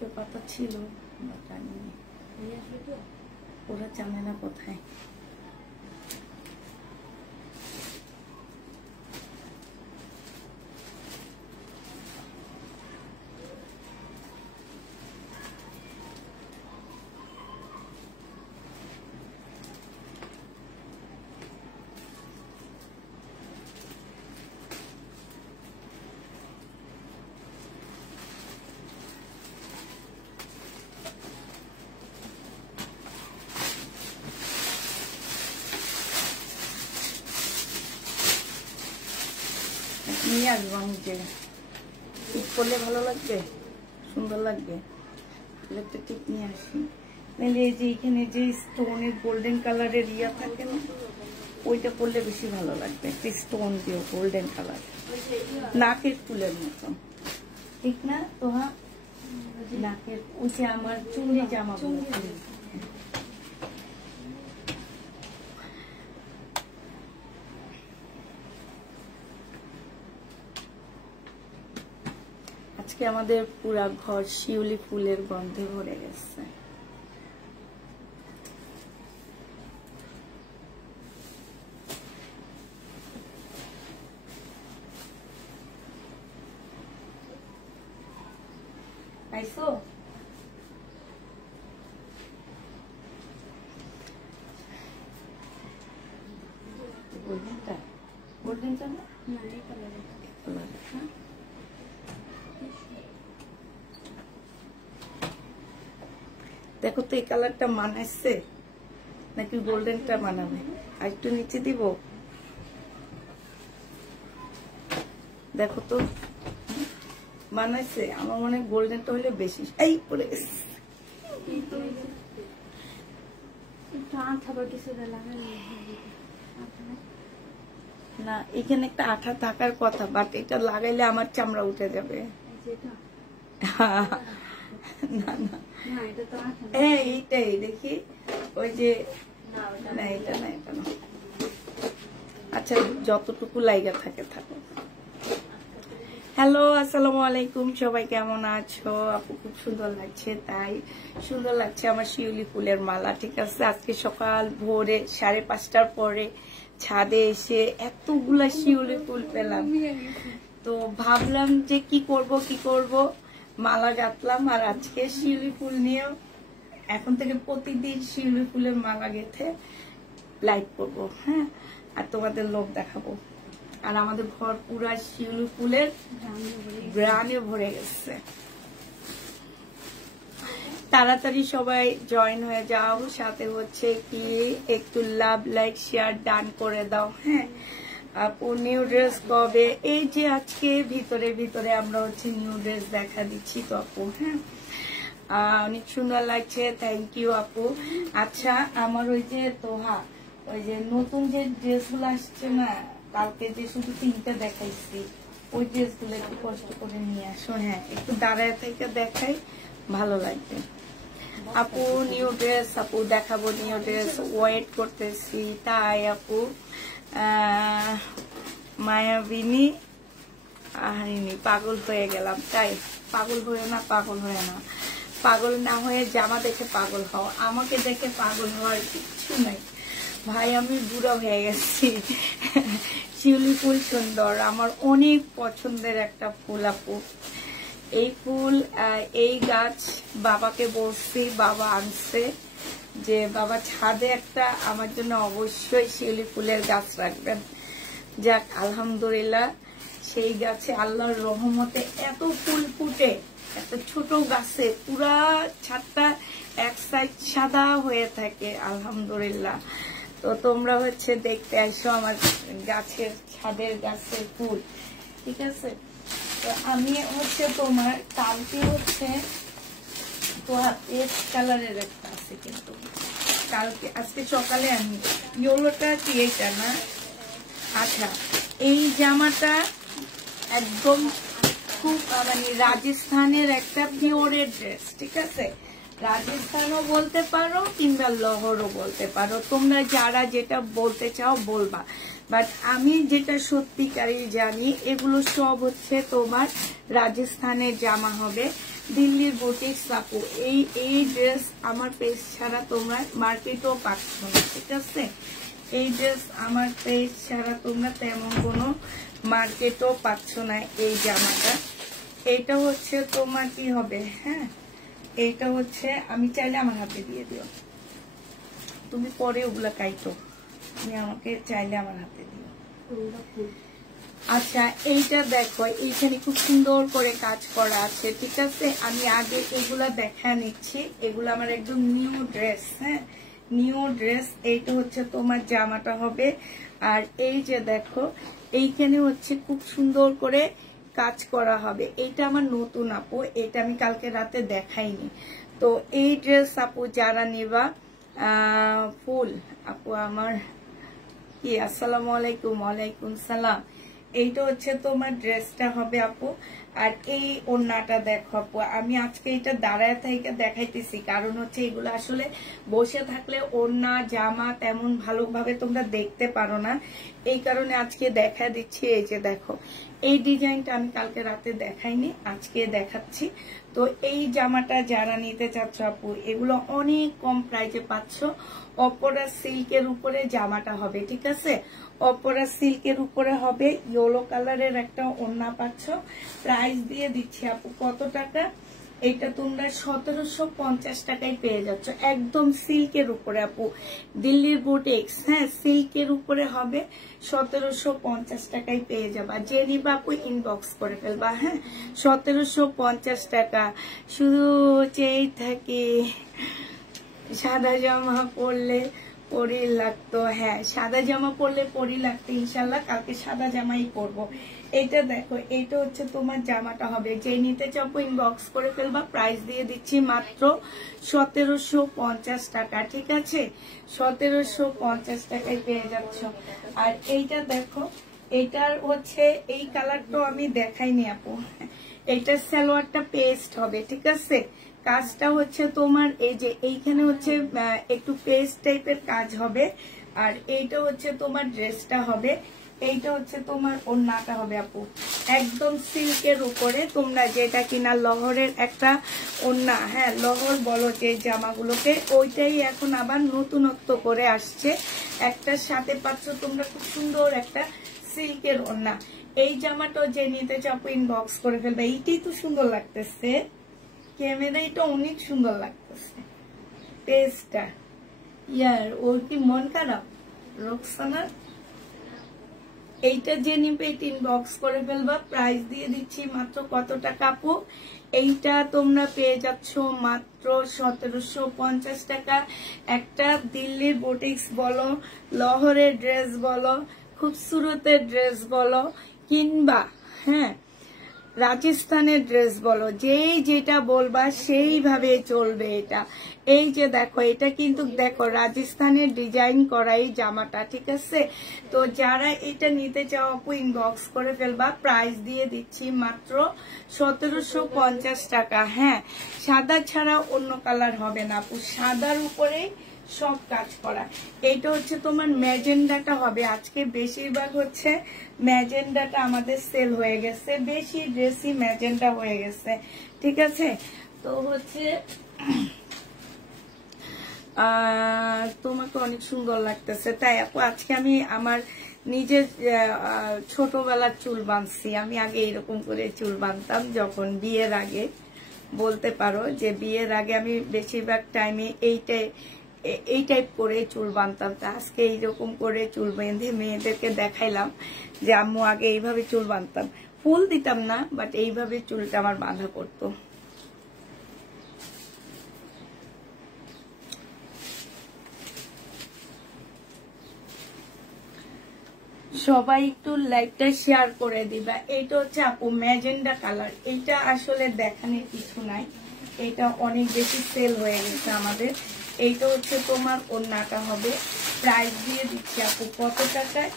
অশোকের পাতা ছিল, ওরা জানে না কোথায়। নিয়ে আসবো আমি, যে টিপ করলে ভালো লাগবে, সুন্দর লাগবে, একটা টিপ নিয়ে আসি। নাহলে এই যে এখানে যে স্টোনের গোল্ডেন কালারের ইয়া থাকে না, ওইটা করলে বেশি ভালো লাগবে, একটা স্টোন দিও গোল্ডেন কালার, নাকের ফুলের মতন, ঠিক না? তো হ্যাঁ, নাকের ওই যে আমার চুড়ি জামা, আজকে আমাদের পুরা ঘর শিউলি ফুলের গন্ধে ভরে গেছে। আইসো গোল্ডেনটা, গোল্ডেনটা না, এই কালারের, হ্যাঁ দেখো তো এই কালারটা মানাইছে নাকি গোল্ডেনটা মানাবে? আর একটু নিচে দিব, দেখো তো মানাইছে? আমার মনে হয় গোল্ডেনটা হলে বেশি। এই পরে না, এখানে একটা আঠা থাকার কথা, বাট এটা লাগাইলে আমার চামড়া উঠে যাবে। না না, এইটাই দেখি, ওই যে না, এটা না, এটা না। আচ্ছা, যতটুকু লাইগা থাকে থাকো। হ্যালো, আসসালামু আলাইকুম, সবাই কেমন আছো? আপু খুব সুন্দর লাগছে, তাই সুন্দর লাগছে আমার শিউলি ফুলের মালা। ঠিক আছে, আজকে সকাল ভোরে 5:30টার পরে ছাদে এসে এতগুলা শিউলি ফুল পেলাম, তো ভাবলাম যে কি করব, মালা গাঁথলাম। আর আজকে শিউলি ফুল নিয়ে এখন থেকে প্রতিদিন শিউলি ফুলের মালা গেঁথে লাইভ করব, হ্যাঁ, আর তোমাদের লোক দেখাবো। আর আমাদের ঘর পুরা শিউলি ফুলের গ্রানে ভরে গেছে। তাড়াতাড়ি সবাই জয়েন হয়ে যাও, সাথে হচ্ছে কি একটু লাভ, লাইক, শেয়ার, ডান করে দাও, হ্যাঁ। আপু নিউ ড্রেস কবে? এই যে আজকে ভিতরে আমরা হচ্ছে নিউ ড্রেস দেখা দিচ্ছি তো আপু, হ্যাঁ। অনেক সুন্দর লাগছে, থ্যাংক ইউ আপু। আচ্ছা, আমার ওই যে তোহা, ওই যে নতুন যে ড্রেসগুলো আসছে না, কালকে যে শুধু 3টা দেখাইছি, ওই ড্রেসগুলো একটু কষ্ট করে নিয়ে আসো, হ্যাঁ, একটু দাঁড়ায় থেকে দেখাই, ভালো লাগবে। আপু নিউ ড্রেস, আপু দেখাবো নিউ ড্রেস, ওয়েট করতেছি। তাই আপু মায়াবিনী আহারিনী, পাগল হয়ে গেলাম। তাই পাগল হয়ে না, পাগল না হয়ে জামা দেখে পাগল হও, আমাকে দেখে পাগল হওয়ার কিচ্ছু নাই ভাই, আমি বুড়া হয়ে গেছি। শিউলি ফুল সুন্দর, আমার অনেক পছন্দের একটা ফুল আপু। এই ফুল, এই গাছ বাবাকে বলছি, বাবা আনছে যে বাবা ছাদে একটা আমার জন্য অবশ্যই শিউলি ফুলের গাছ রাখবেন। যাক, আলহামদুলিল্লাহ, সেই গাছে আল্লাহর রহমতে এত ফুল ফুটে, এত ছোট গাছে পুরা ছাদটা এক সাইড সাদা হয়ে থাকে, আলহামদুলিল্লাহ। তো তোমরা হচ্ছে দেখতে আসো আমার গাছের, ছাদের গাছের ফুল, ঠিক আছে? তো আমি হচ্ছে তোমার কালকে হচ্ছে পেস্ট কালারের একটা আছে, কিন্তু কালকে আজকে সকালে আমি ইয়েলোটা কি এটা না, আচ্ছা এই জামাটা একদম খুব মানে রাজস্থানের একটা পিওরের ড্রেস, ঠিক আছে? রাজস্থানও বলতে পারো কিংবা লহরও বলতে পারো, তোমরা যারা যেটা বলতে চাও বলবা। বাট আমি যেটা সত্যিকারই জানি এগুলো সব হচ্ছে তোমার রাজস্থানের জামা হবে, দিল্লির বুটিক্স আপু। এই ড্রেস আমার পেজ ছাড়া তোমরা মার্কেটেও পাচ্ছ না, ঠিক আছে? এই ড্রেস আমার পেজ ছাড়া তোমরা তেমন কোনো মার্কেটও পাচ্ছ না এই জামাটা। এইটা হচ্ছে তোমার কি হবে, হ্যাঁ এইটা হচ্ছে আমি চাইলে আমার হাতে দিয়ে দিও, তুমি পরে ওগুলা কাইটো, তুমি আমাকে চাইলে আমার হাতে দিও। আচ্ছা এইটা দেখো, এইখানে খুব সুন্দর করে কাজ করা আছে, ঠিক আছে? আমি আগে এগুলা দেখা নিচ্ছি, এগুলো আমার একদম নিউ ড্রেস, হ্যাঁ নিউ ড্রেস। এইটা হচ্ছে তোমার জামাটা হবে। আর এই যে দেখো এইখানে হচ্ছে খুব সুন্দর করে কাজ করা হবে। এইটা আমার নতুন আপু, এটা আমি কালকে রাতে দেখাইনি। তো এই ড্রেস আপু যারা নেবা, ফুল আপু আমার কি, আসসালামু আলাইকুম। ওয়ালাইকুম সালাম। এইটা হচ্ছে তোমার ড্রেসটা হবে আপু। আর এই ওড়নাটা দেখো আপু, আমি আজকে এটা দাঁড়ায় থেকে দেখাইতেছি, কারণ হচ্ছে এগুলো আসলে বসে থাকলে ওড়না জামা তেমন ভালোভাবে তোমরা দেখতে পারো না, এই কারণে আজকে দেখা দিচ্ছি। এই যে দেখো এই ডিজাইনটা আমি কালকে রাতে দেখাইনি, আজকে দেখাচ্ছি। তো এই জামাটা যারা নিতে চাচ্ছ আপু, এগুলো অনেক কম প্রাইসে পাচ্ছ। অপরা সিল্কের উপরে জামাটা হবে, ঠিক আছে? অপরা সিল্কের উপরে হবে, ইয়েলো কালারের একটা ওড়না পাচ্ছ। প্রাইস দিয়ে দিচ্ছি আপু কত টাকা, এটা তোমরা 1750 টাকায় পেয়ে যাচ্ছ, একদম সিল্কের উপরে আপু, দিল্লির বুটিক্স, হ্যাঁ সিল্কের উপরে হবে, 1750 টাকায় পেয়ে যাবা। যে নিবা আপু ইনবক্স করে ফেলবা, হ্যাঁ 1750 টাকা। শুধু চেয়ে থাকি সাদা জামা পরলে পরি লাগতো, হ্যাঁ সাদা জামা পরলে পরি লাগতো, ইনশাল্লাহ কালকে সাদা জামাই পরবো। এটা দেখো এইটা হচ্ছে তোমার জামাটা হবে, যে নিতে চাপো ইনবক্স করে ফেলবা। প্রাইস দিয়ে দিচ্ছি মাত্র 1750 টাকা, ঠিক আছে? 1750 টাকায় পেয়ে যাচ্ছ। আর এইটা দেখো, এইটার হচ্ছে এই কালারটাও আমি দেখাইনি আপু, এইটার সালোয়ারটা পেস্ট হবে, ঠিক আছে? কাজটা হচ্ছে তোমার এই যে এইখানে হচ্ছে একটু পেস্ট টাইপের কাজ হবে। আর এইটা হচ্ছে তোমার ড্রেসটা হবে, এইটা হচ্ছে তোমার ওড়নাটা হবে আপু, একদম সিল্কের উপরে। তোমরা যেটা কিনা লহরের একটা ওড়না, হ্যাঁ লহর বলো যে জামাগুলোকে, ওইটাই এখন আবার নতুনত্ব করে আসছে। একটা সাথে পাচ্ছ তোমরা খুব সুন্দর একটা সিল্কের ওড়না। এই জামাটাও যে নিতে চাপো ইনবক্স করে ফেলবে। এইটাই তো সুন্দর লাগতেছে, ক্যামেরা এটা অনেক সুন্দর লাগতেছে পেজটা। ইয়ার ওর কি মন খারাপ রোকসানা? এইটা যে নিবে এটা ইনবক্স করে ফেলবা। প্রাইস দিয়ে দিচ্ছি মাত্র কত টাকা আপু, এইটা তোমরা পেয়ে যাচ্ছ মাত্র 1750 টাকা। একটা দিল্লির বুটিক্স বলো, লহরের ড্রেস বলো, খুবসুরতের ড্রেস বলো, কিংবা হ্যাঁ রাজস্থানের ড্রেস বলো, যেই যেটা বলবা সেইভাবে চলবে এটা। এই যে দেখো এটা কিন্তু দেখো রাজস্থানের ডিজাইন করা এই জামাটা, ঠিক আছে? তো যারা এটা নিতে চাও আপু ইনবক্স করে ফেলবা। প্রাইস দিয়ে দিচ্ছি মাত্র 1750 টাকা। হ্যাঁ সাদা ছাড়া অন্য কালার হবে না আপু, সাদার উপরে সব কাজ করা। এইটা হচ্ছে তোমার ম্যাজেন্ডাটা হবে, আজকে বেশিরভাগ হচ্ছে ম্যাজেন্ডাটা আমাদের সেল হয়ে গেছে, বেশি ড্রেসই ম্যাজেন্ডা হয়ে গেছে, ঠিক আছে? তো হচ্ছে তোমাকে অনেক সুন্দর লাগতেছে, তাই আপু আজকে আমি আমার নিজের ছোটবেলার চুল বাঁধছি। আমি আগে এরকম করে চুল বাঁধতাম যখন বিয়ের আগে, বলতে পারো যে বিয়ের আগে আমি বেশিরভাগ টাইমে এই টাইপ করে চুল বাঁধতাম। তা আজকে এইরকম করে চুল বেঁধে মেয়েদেরকে দেখাইলাম যে আম্মু আগে এইভাবে চুল বাঁধতাম, ফুল দিতাম না বাট এইভাবে চুলটা আমার বাঁধা পড়তো। সবাই একটু লাইভটা শেয়ার করে দিবা। এটা হচ্ছে আপু ম্যাজেন্ডা কালার, এটা আসলে দেখানোর কিছু নাই, এটা অনেক বেশি সেল হয়ে গেছে আমাদের। এইটা হচ্ছে তোমার ওড়নাটা হবে। প্রাইস দিয়ে দিচ্ছি আপু কত টাকায়,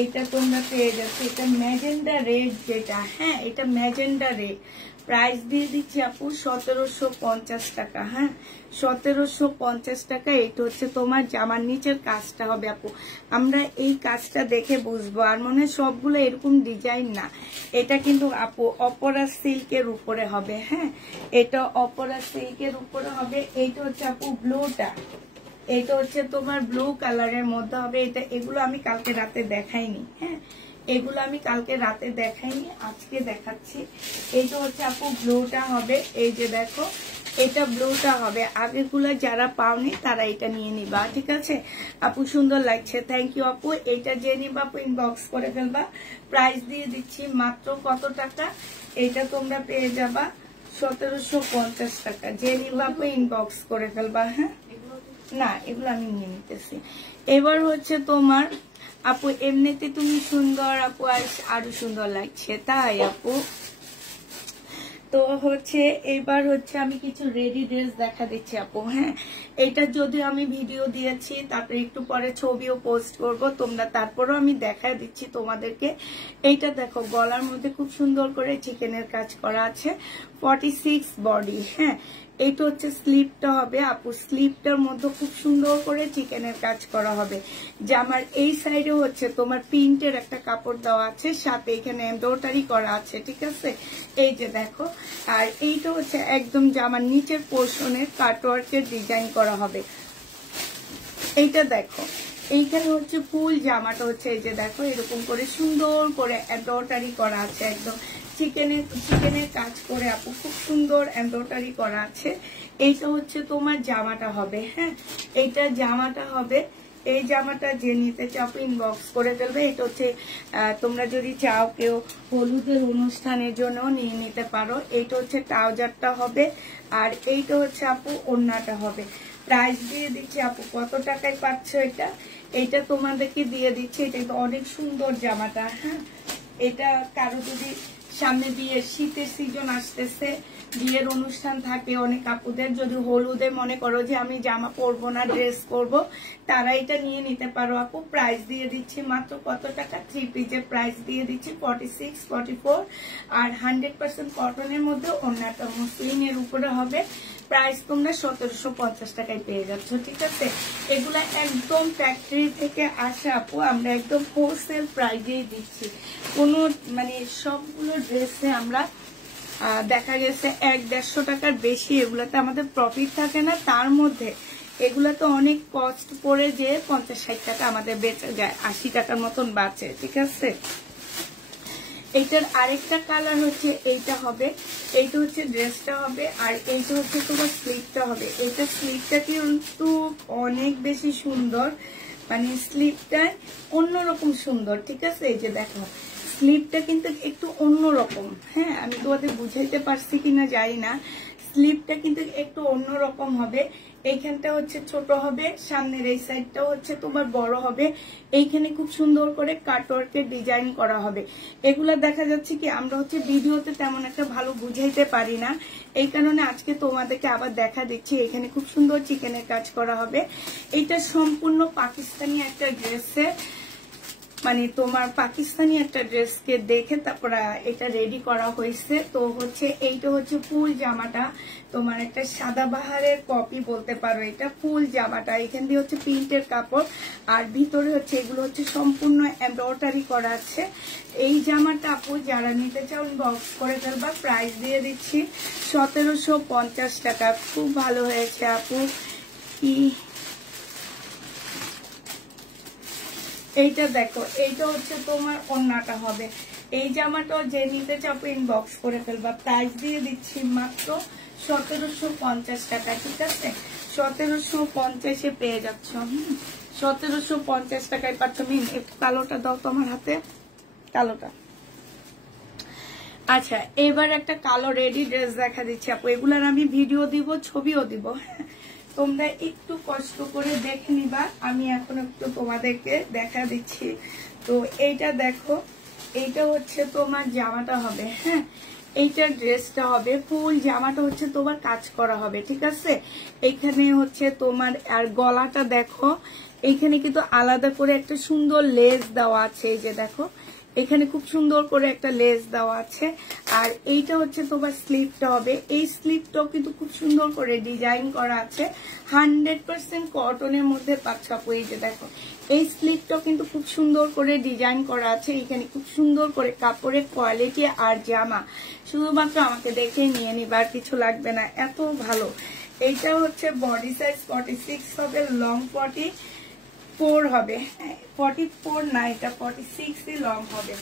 এইটা তোমরা পেয়ে যাচ্ছ। এটা ম্যাজেন্ডা রেড যেটা, হ্যাঁ এটা ম্যাজেন্ডা রেড। প্রাইস দিয়ে দিচ্ছি আপু 1750 টাকা। হ্যাঁ 1750 টাকা। এটা হচ্ছে তোমার জামার নিচের কাজটা হবে আপু, আমরা এই কাজটা দেখে বুঝবো। আর মনে হয় সবগুলো এরকম ডিজাইন না, এটা কিন্তু আপু অপরা সিল্কের উপরে হবে। হ্যাঁ এটা অপরা সিল্কের উপরে হবে। এইটা হচ্ছে আপু ব্লুটা, এটা হচ্ছে তোমার ব্লু কালারের মধ্যে হবে। এটা এগুলো আমি কালকে রাতে দেখাইনি। হ্যাঁ এগুলো আমি কালকে রাতে দেখাইনি, আজকে দেখাচ্ছি। এইটা হচ্ছে আপু ব্লুটা হবে। এই যে দেখো এটা ব্লুটা হবে। আগেগুলো যারা পাওনি তারা এটা নিয়ে নিবা, ঠিক আছে আপু? সুন্দর লাগছে, থ্যাংক ইউ আপু। এটা যে নিবা আপু ইনবক্স করে ফেলবা। প্রাইস দিয়ে দিচ্ছি মাত্র কত টাকা? এটা তোমরা পেয়ে যাবা 1750 টাকা। যে নিবা আপু ইনবক্স করে ফেলবা। হ্যাঁ না এগুলো আমি নিয়ে নিতেছি। এবার হচ্ছে তোমার আপু এমনিতে তুমি সুন্দর আপু, আরো সুন্দর লাগছে তাই আপু। তো হচ্ছে এবার হচ্ছে আমি কিছু রেডি ড্রেস দেখা দিচ্ছি আপু। হ্যাঁ এটা যদিও আমি ভিডিও দিয়েছি, তারপরে একটু পরে ছবিও পোস্ট করব, তোমরা তারপরও আমি দেখা দিচ্ছি তোমাদেরকে। এইটা দেখো গলার মধ্যে খুব সুন্দর করে চিকেনের কাজ করা আছে, 46 বডি। হ্যাঁ এইটা হচ্ছে স্লিপটা হবে আপু, স্লিপটার মধ্যে খুব সুন্দর করে চিকেনের কাজ করা হবে। জামার এই সাইডে হচ্ছে তোমার প্রিন্টের একটা কাপড় দেওয়া আছে, সাথে এখানে এমব্রয়ডারি করা আছে, ঠিক আছে? এই যে দেখো। আর এইটা হচ্ছে একদম জামার নিচের পোর্শনে কাটওয়ার্কের ডিজাইন করা হবে। এইটা দেখো এইখানে হচ্ছে ফুল জামাটা হচ্ছে এই যে দেখো এরকম করে সুন্দর করে এমব্রয়ডারি করা আছে, একদম চিকেনের কাজ করে আপু খুব সুন্দর এমব্রয়ডারি করা আছে। এইটা হচ্ছে তোমার জামাটা হবে। হ্যাঁ এইটা জামাটা হবে। এই জামাটা যে নিতে চাও ইনবক্স করে ফেলবে। এটা হচ্ছে তোমরা যদি চাও কেউ হলুদের অনুষ্ঠানের জন্য নিয়ে নিতে পারো। এইটা হচ্ছে ট্রাউজারটা হবে, আর এইটা হচ্ছে আপু ওড়নাটা হবে। প্রাইস দিয়ে দিচ্ছি আপু কত টাকায় পাচ্ছ এটা? এটা তোমাদেরকে দিয়ে দিচ্ছি। এটা তো অনেক সুন্দর জামাটা। হ্যাঁ এটা কারো যদি সামনে বিয়ের শীতের সিজন আসতেছে, বিয়ের অনুষ্ঠান থাকে অনেক আপুদের, যদি হলুদে মনে করো যে আমি জামা পরবো না ড্রেস করব, তারা এটা নিয়ে নিতে পারো আপু। প্রাইস দিয়ে দিচ্ছি মাত্র কত টাকা? 3 পিসের প্রাইস দিয়ে দিচ্ছি 46, 44। আর 100% কটনের মধ্যে ওড়নাটা মসলিনের উপরে হবে। প্রাইস তোমরা 1750 টাকায় পেয়ে যাচ্ছ, ঠিক আছে? এগুলা একদম ফ্যাক্টরি থেকে আসা আপু, আমরা একদম হোলসেল প্রাইসেই দিচ্ছি। কোনো মানে সবগুলো ড্রেসে আমরা দেখা গেছে 100-150 টাকার বেশি এগুলাতে আমাদের প্রফিট থাকে না। তার মধ্যে এগুলাতে অনেক কস্ট পড়ে যে 50-60 টাকা আমাদের বেঁচে যায়, 80 টাকার মতন বাঁচে, ঠিক আছে? এইটার আরেকটা কালার হচ্ছে এইটা হবে। এইটা হচ্ছে ড্রেসটা হবে, আর এইটা হচ্ছে তোমার স্লিভটা হবে। এইটা স্লিভটা কিন্তু অনেক বেশি সুন্দর, মানে স্লিভটা অন্যরকম সুন্দর, ঠিক আছে? এই যে দেখো স্লিভটা কিন্তু একটু অন্যরকম। হ্যাঁ আমি তোমাদের বুঝাইতে পারছি কিনা জানি না, স্লিভটা কিন্তু একটু অন্যরকম হবে। এইখানটা হচ্ছে ছোট হবে, সামনের এই সাইডটা হচ্ছে তোমার বড় হবে। এইখানে খুব সুন্দর করে কাটওয়ার্কের ডিজাইন করা হবে। এগুলা দেখা যাচ্ছে কি আমরা হচ্ছে ভিডিওতে তেমন একটা ভালো বুঝাইতে পারি না, এই কারণে আজকে তোমাদেরকে আবার দেখা দিচ্ছি। এখানে খুব সুন্দর চিকেনের কাজ করা হবে। এটা সম্পূর্ণ পাকিস্তানি একটা ড্রেসে, মানে তোমার পাকিস্তানি একটা ড্রেসকে দেখে তারপর এটা রেডি করা হয়েছে। তো হচ্ছে এইটা হচ্ছে ফুল জামাটা, তোমার একটা সাদাবাহারের কপি বলতে পারো। এটা ফুল জামাটা, এখান দিয়ে হচ্ছে প্রিন্টের কাপড়, আর ভিতরে হচ্ছে এগুলো হচ্ছে সম্পূর্ণ এমব্রয়ডারি করা আছে। এই জামাটা আপু যারা নিতে চাও বক্স করে ফেলবা। প্রাইস দিয়ে দিচ্ছি 1750 টাকা। খুব ভালো হয়েছে আপু। এইটা দেখো এইটা হচ্ছে তোমার ওড়নাটা হবে। এই জামাটা যে নিতে চাও ইনবক্স করে ফেলবা। প্রাইস দিয়ে দিচ্ছি মাত্র 1750 টাকা, ঠিক আছে? 1750-এ পেয়ে যাচ্ছ। 1750 টাকায় পাচ্ছ। কালোটা দাও তোমার হাতে, কালোটা। আচ্ছা এবার একটা কালো রেডি ড্রেস দেখা দিচ্ছি আপু। এগুলার আমি ভিডিও দিব, ছবিও দিব। হ্যাঁ তোমরা একটু কষ্ট করে দেখে নিবা। আমি এখন একটু তোমাদেরকে দেখা দিচ্ছি। তো এইটা দেখো, এইটা হচ্ছে তোমার জামাটা হবে। হ্যাঁ এইটা ড্রেসটা হবে, ফুল জামাটা হচ্ছে তোমার কাজ করা হবে, ঠিক আছে? এইখানে হচ্ছে তোমার আর গলাটা দেখো, এইখানে কিন্তু আলাদা করে একটা সুন্দর লেস দেওয়া আছে। এই যে দেখো এখানে খুব সুন্দর করে একটা লেস দেওয়া আছে। আর এইটা হচ্ছে তোমার স্লিভটা হবে, এই স্লিভটাও কিন্তু খুব সুন্দর করে ডিজাইন করা আছে, 100% কটনের মধ্যে পাচ্ছ আপু। এই যে দেখো এই স্লিভটাও কিন্তু খুব সুন্দর করে ডিজাইন করা আছে, এখানে খুব সুন্দর করে কাপড়ের কোয়ালিটি আর জামা শুধুমাত্র আমাকে দেখে নিয়ে নিবার কিছু লাগবে না, এত ভালো। এইটা হচ্ছে বডি সাইজ 46 হবে, লং 44 হবে, 44 না এটা 46 লং হবে।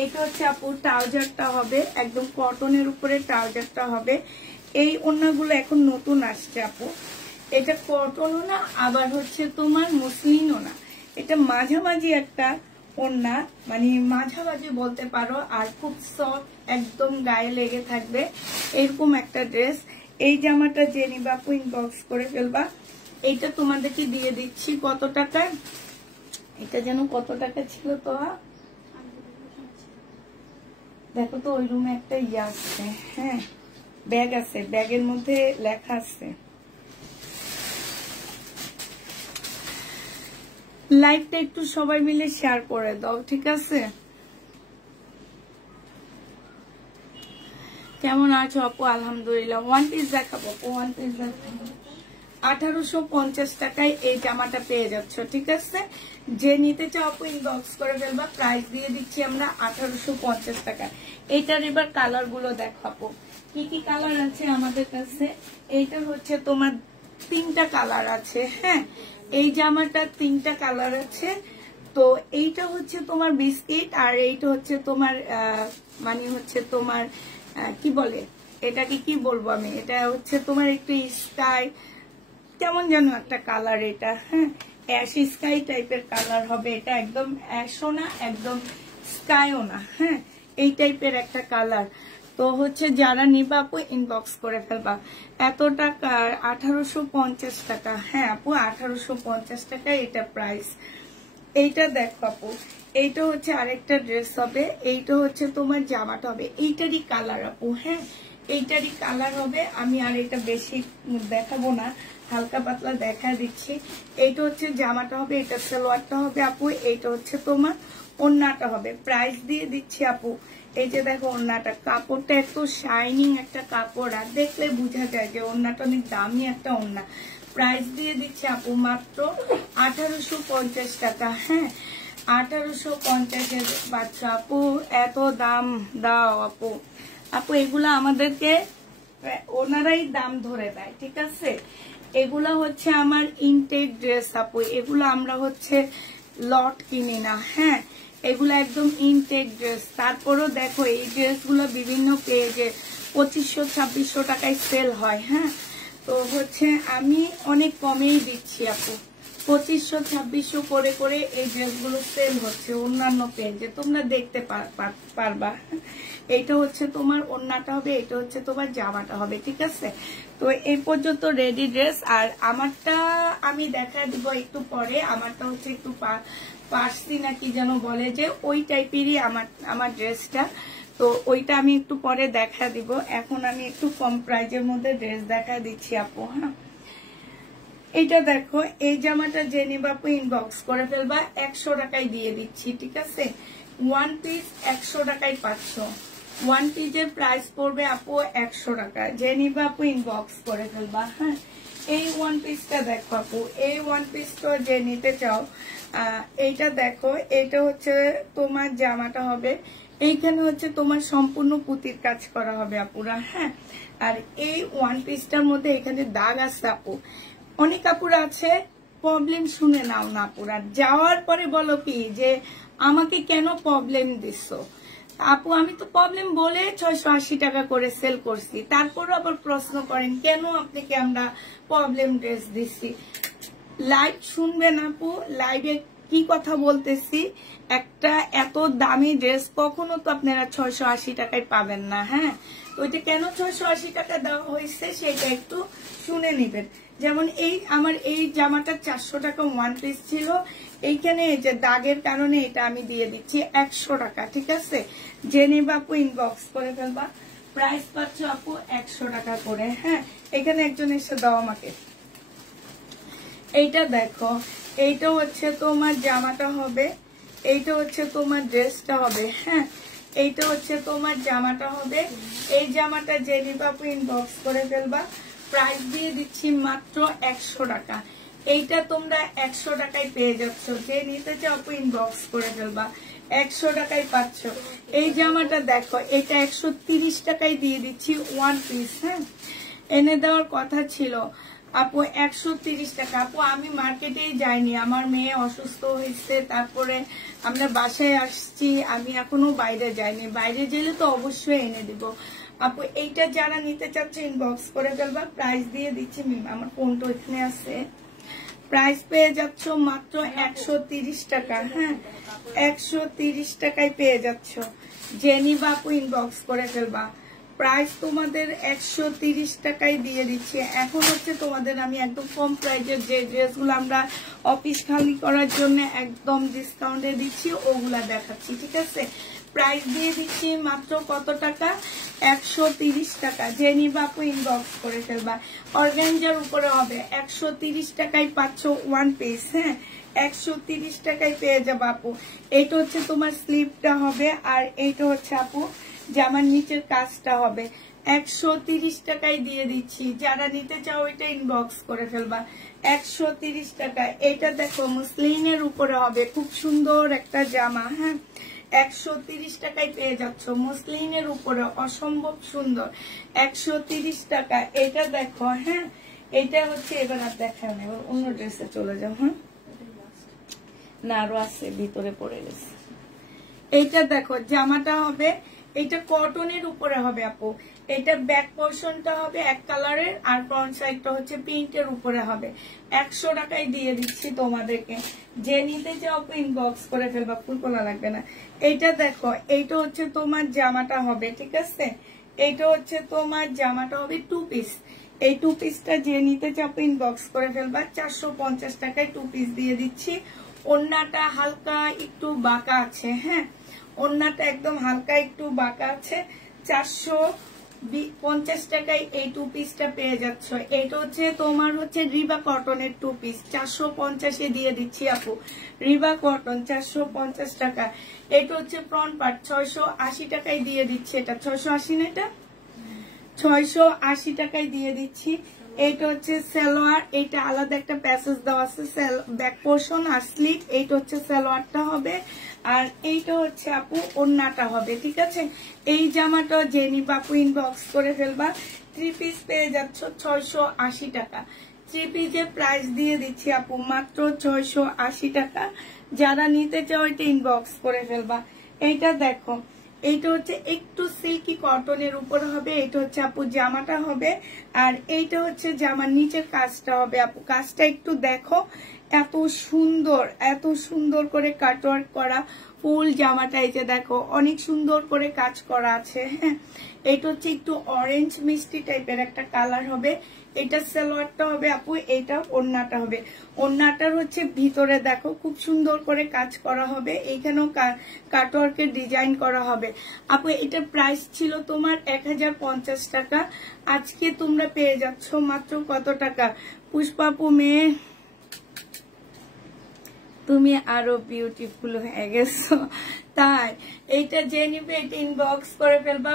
এইটা হচ্ছে আপু ট্রাউজারটা হবে, একদম কটনের উপরে ট্রাউজারটা হবে। এই ওড়নাগুলো এখন নতুন আসছে আপু, এটা কটনও না আবার হচ্ছে তোমার মসলিনও না, এটা মাঝামাঝি একটা ওড়না, মানে মাঝামাঝি বলতে পারো, আর খুব সফট একদম গায়ে লেগে থাকবে এরকম একটা ড্রেস। এই জামাটা যে নিবা আপু ইনবক্স করে ফেলবা। এইটা তোমাদেরকে দিয়ে দিচ্ছি কত টাকা, এটা যেন কত টাকা ছিল তো, দেখো তো ওই রুমে একটা ইয়ে আছে, হ্যাঁ ব্যাগ আছে, ব্যাগের মধ্যে লেখা আছে। লাইভটা একটু সবাই মিলে শেয়ার করে দাও, ঠিক আছে? কেমন আছো আপু? আলহামদুলিল্লাহ। ওয়ান পিস দেখাবো, ওয়ান পিস দেখাবো। 1850 টাকায় এই জামাটা পেয়ে যাচ্ছ, ঠিক আছে? যে নিতে চাও আপু ইনবক্স করে ফেলবা, প্রাইস দিয়ে দিচ্ছি আমরা 1850 টাকা। এইটার এবার কালার গুলো দেখো আপু, কি কি কালার আছে আমাদের কাছে। এইটা হচ্ছে তোমার 3টা কালার আছে, হ্যাঁ এই জামাটা 3টা কালার আছে। তো এইটা হচ্ছে তোমার বিস্কিট, আর এইটা হচ্ছে তোমার মানে হচ্ছে তোমার কি বলে এটাকে, কি বলবো আমি, এটা হচ্ছে তোমার একটু স্কাই কেমন যেন একটা কালার, এটা হ্যাঁ অ্যাশ স্কাই টাইপের কালার হবে, এটা একদম অ্যাশও না একদম স্কাইও না, হ্যাঁ এই টাইপের একটা কালার। তো হচ্ছে যারা নিবা আপু ইনবক্স করে ফেলবা। এত টাকা 1850 টাকা, হ্যাঁ আপু 1850 টাকা এটা প্রাইস। এইটা দেখো আপু, এইটা হচ্ছে আরেকটা ড্রেস হবে, এইটা হচ্ছে তোমার জামাটা হবে, এইটারই কালার আপু, হ্যাঁ এইটারই কালার হবে। আমি আর এটা বেশি দেখাবো না, হালকা পাতলা দেখা দিচ্ছি। এইটা হচ্ছে জামাটা হবে, এটা সালোয়ারটা হবে আপু, এইটা হচ্ছে তোমার ওড়নাটা হবে। প্রাইস দিয়ে দিচ্ছি আপু, এই যে দেখো ওড়নাটা, কাপড়টা এত শাইনিং একটা কাপড়, আর দেখলে বোঝা যায় যে ওড়নাটা অনেক দামি একটা ওড়না। প্রাইস দিয়ে দিচ্ছি আপু মাত্র 1850 টাকা, হ্যাঁ 1850-এর বাচ্চা আপু, এত দাম দাও আপু। আপু এগুলা আমাদেরকে ওনারাই দাম ধরে দেয়, ঠিক আছে? এগুলা হচ্ছে আমার ইনটেক ড্রেস আপু, এগুলো আমরা হচ্ছে লট কিনি না, হ্যাঁ এগুলো একদম ইনটেক ড্রেস। তারপরও দেখো এই ড্রেসগুলো বিভিন্ন পেজে 2500-2600 টাকায় সেল হয়, হ্যাঁ তো হচ্ছে আমি অনেক কমেই দিচ্ছি আপু, 2500-2600 করে করে এই ড্রেসগুলো সেল হচ্ছে অন্যান্য পেজে, তোমরা দেখতে পারবা। এইটা হচ্ছে তোমার ওড়নাটা হবে, এটা হচ্ছে তোমার জামাটা হবে, ঠিক আছে? তো এই পর্যন্ত রেডি ড্রেস। আর আমারটা আমি দেখা দিব একটু পরে, আমারটা হচ্ছে একটু পার্সি নাকি যেন বলে, যে ওই টাইপেরই আমার ড্রেসটা, তো ওইটা আমি একটু পরে দেখা দিব। এখন আমি একটু কম প্রাইজের মধ্যে ড্রেস দেখা দিচ্ছি আপু, হ্যাঁ এইটা দেখো, এই জামাটা যে নিবা আপু ইনবক্স করে ফেলবা, 100 টাকায় দিয়ে দিচ্ছি, ঠিক আছে? ওয়ান পিস 100 টাকায় পাচ্ছ, ওয়ান পিসের প্রাইস পড়বে আপু 100 টাকা, যে নিবা আপু ইনবক্স করে ফেলবা, হ্যাঁ এই ওয়ান পিসটা দেখো আপু, এই ওয়ান পিসটা যে নিতে চাও, এইটা দেখো, এইটা হচ্ছে তোমার জামাটা হবে, এইখানে হচ্ছে তোমার সম্পূর্ণ পুঁতির কাজ করা হবে আপুরা, হ্যাঁ আর এই ওয়ান পিসটার মধ্যে এখানে দাগ আছে আপু। অনেক আপুরা আছে প্রবলেম শুনে নাও না আপুরা, যাওয়ার পরে বলো কি যে আমাকে কেন প্রবলেম দিচ্ছ আপু, আমি তো প্রবলেম বলে 680 টাকা করে সেল করছি, তারপরও আবার প্রশ্ন করেন কেন আপনাকে আমরা প্রবলেম ড্রেস দিচ্ছি। লাইভ শুনবেন আপু, লাইভে কি কথা বলতেছি, একটা এত দামি ড্রেস কখনো তো আপনারা 680 টাকায় পাবেন না, হ্যাঁ তো ওইটা কেন 680 টাকা দেওয়া হয়েছে সেটা একটু শুনে নিবেন। যেমন এই আমার এই জামাটা 400 টাকা ওয়ান পিস ছিল, এইখানে এই যে দাগের কারণে এটা আমি দিয়ে দিচ্ছি 100 টাকা, ঠিক আছে? যে নিবা আপু ইনবক্স করে ফেলবা, প্রাইস পাচ্ছ আপু 100 টাকা করে, হ্যাঁ এখানে একজন এসে দাও আমাকে। এইটা দেখো, এইটা হচ্ছে তোমার জামাটা হবে, এইটা হচ্ছে তোমার ড্রেসটা হবে। হ্যাঁ, এইটা হচ্ছে তোমার জামাটা হবে। এই জামাটা যে নিবে আপু ইনবক্স করে ফেলবা। প্রাইস দিয়ে দিচ্ছি মাত্র 100 টাকা। এইটা তোমরা 100 টাকায় পেয়ে যাচ্ছ। যে নিতে চাও আপু ইনবক্স করে ফেলবা, 100 টাকায় পাচ্ছ। এই জামাটা দেখো, এটা 130 টাকায় দিয়ে দিচ্ছি ওয়ান পিস। হ্যাঁ, এনে দেওয়ার কথা ছিল আপু 130 টাকা। আপু আমি মার্কেটেই যাইনি, আমার মেয়ে অসুস্থ হয়েছে, তারপরে আমরা বাসায় আসছি, আমি এখনো বাইরে যাইনি। বাইরে গেলে তো অবশ্যই এনে দিব আপু। এইটা যারা নিতে চাচ্ছে ইনবক্স করে ফেলবা। প্রাইস দিয়ে দিচ্ছি, আমার ফোনটা এখানে আছে। প্রাইস পেয়ে যাচ্ছ মাত্র 130 টাকা। হ্যাঁ, 130 টাকায় পেয়ে যাচ্ছ। জেনি বাপু ইনবক্স করে ফেলবা। প্রাইস তোমাদের 130 টাকায় দিয়ে দিচ্ছি। এখন হচ্ছে তোমাদের আমি একদম কম প্রাইজের যে ড্রেসগুলো আমরা অফিস খালি করার জন্য একদম ডিসকাউন্টে দিচ্ছি ওগুলা দেখাচ্ছি, ঠিক আছে? প্রাইস দিয়ে দিচ্ছি মাত্র কত টাকা? 130 টাকা। জেনি বাপু ইনবক্স করে ফেলবা। অর্গানজার উপরে হবে। 130 টাকায় পাচ্ছ ওয়ান পিস। হ্যাঁ, 130 টাকায় পেয়ে যাবো আপু। এইটা হচ্ছে তোমার স্লিপটা হবে, আর এইটা হচ্ছে আপু জামার নিচের কাজটা হবে। 130 টাকায় দিয়ে দিচ্ছি। যারা নিতে চাও এটা ইনবক্স করে ফেলবা। 130 টাকা। এটা দেখো মুসলিনের উপরে হবে, খুব সুন্দর একটা জামা। হ্যাঁ, 130 টাকায় পেয়ে যাচ্ছ। মুসলিনের উপরে অসম্ভব সুন্দর, 130 টাকা। এটা দেখো। হ্যাঁ, এটা হচ্ছে, এবার আর দেখাও না, এবার অন্য ড্রেসে চলে যাও। হ্যাঁ, না আরো আছে, ভিতরে পড়ে গেছে। এইটা দেখো জামাটা হবে, এটা কটনের উপরে হবে আপু। এটা ব্যাক পোর্শনটা হবে এক কালারের, আর ফ্রন্ট সাইডটা হচ্ছে প্রিন্টের উপরে হবে। 100 টাকায় দিয়ে দিচ্ছি তোমাদেরকে। যে নিতে চাও ইনবক্স করে ফেলবা, ফুলকোলা লাগবে না। এইটা দেখো, এইটা হচ্ছে তোমার জামাটা হবে, ঠিক আছে? এইটা হচ্ছে তোমার জামাটা হবে টু পিস। এই টু পিসটা যে নিতে চাও ইনবক্স করে ফেলবা। 450 টাকায় টু পিস দিয়ে দিচ্ছি। ওড়নাটা হালকা একটু বাঁকা আছে। হ্যাঁ, ওড়নাটা একদম হালকা একটু বাঁকা আছে। 450 টাকায় এই টু পিসটা পেয়ে যাচ্ছ। এটা হচ্ছে তোমার হচ্ছে রিবা কটনের টু পিস, 450-এ দিয়ে দিচ্ছি আপু। রিবা কটন 450 টাকা। এটা হচ্ছে ফ্রন্ট পার্ট, 680 টাকায় দিয়ে দিচ্ছি। এটা 680 না, এটা 680 টাকায় দিয়ে দিচ্ছি। এইটা হচ্ছে সালোয়ার, এইটা আলাদা একটা প্যাসেজ দেওয়া আছে, ব্যাক পোর্শন আর স্লিভ। এইটা হচ্ছে সালোয়ারটা হবে, আর এইটা হচ্ছে আপু ওড়নাটা হবে, ঠিক আছে? এই জামাটা জেনি বাপু ইনবক্স করে ফেলবা। থ্রি পিস পেয়ে যাচ্ছ 680 টাকা। থ্রি পিসের প্রাইস দিয়ে দিচ্ছি আপু মাত্র 680 টাকা। যারা নিতে চাও এটা ইনবক্স করে ফেলবা। এইটা দেখো, এইটা হচ্ছে একটু সিল্কি কটনের উপর হবে। এটা হচ্ছে আপু জামাটা হবে, আর এইটা হচ্ছে জামার নিচের কাজটা হবে। আপু কাজটা একটু দেখো, এত সুন্দর, এত সুন্দর করে কাটওয়ার্ক করা ফুল জামাটা। এই যে দেখো, অনেক সুন্দর করে কাজ করা আছে। হ্যাঁ, এটা হচ্ছে একটু অরেঞ্জ মিষ্টি টাইপের একটা কালার হবে। এটা সালোয়ারটা হবে আপু, এটা ওড়নাটা হবে। ওড়নাটার হচ্ছে ভিতরে দেখো খুব সুন্দর করে কাজ করা হবে, এইখানেও কাটওয়ার্কের ডিজাইন করা হবে। আপু এটার প্রাইস ছিল তোমার 1050 টাকা। আজকে তোমরা পেয়ে যাচ্ছ মাত্র কত টাকা? পুষ্পাপু মেয়ে, তুমি আরো বিউটিফুল হয়ে গেছো। তাই এইটা যে নিবে এটা ইনবক্স করে ফেলবা।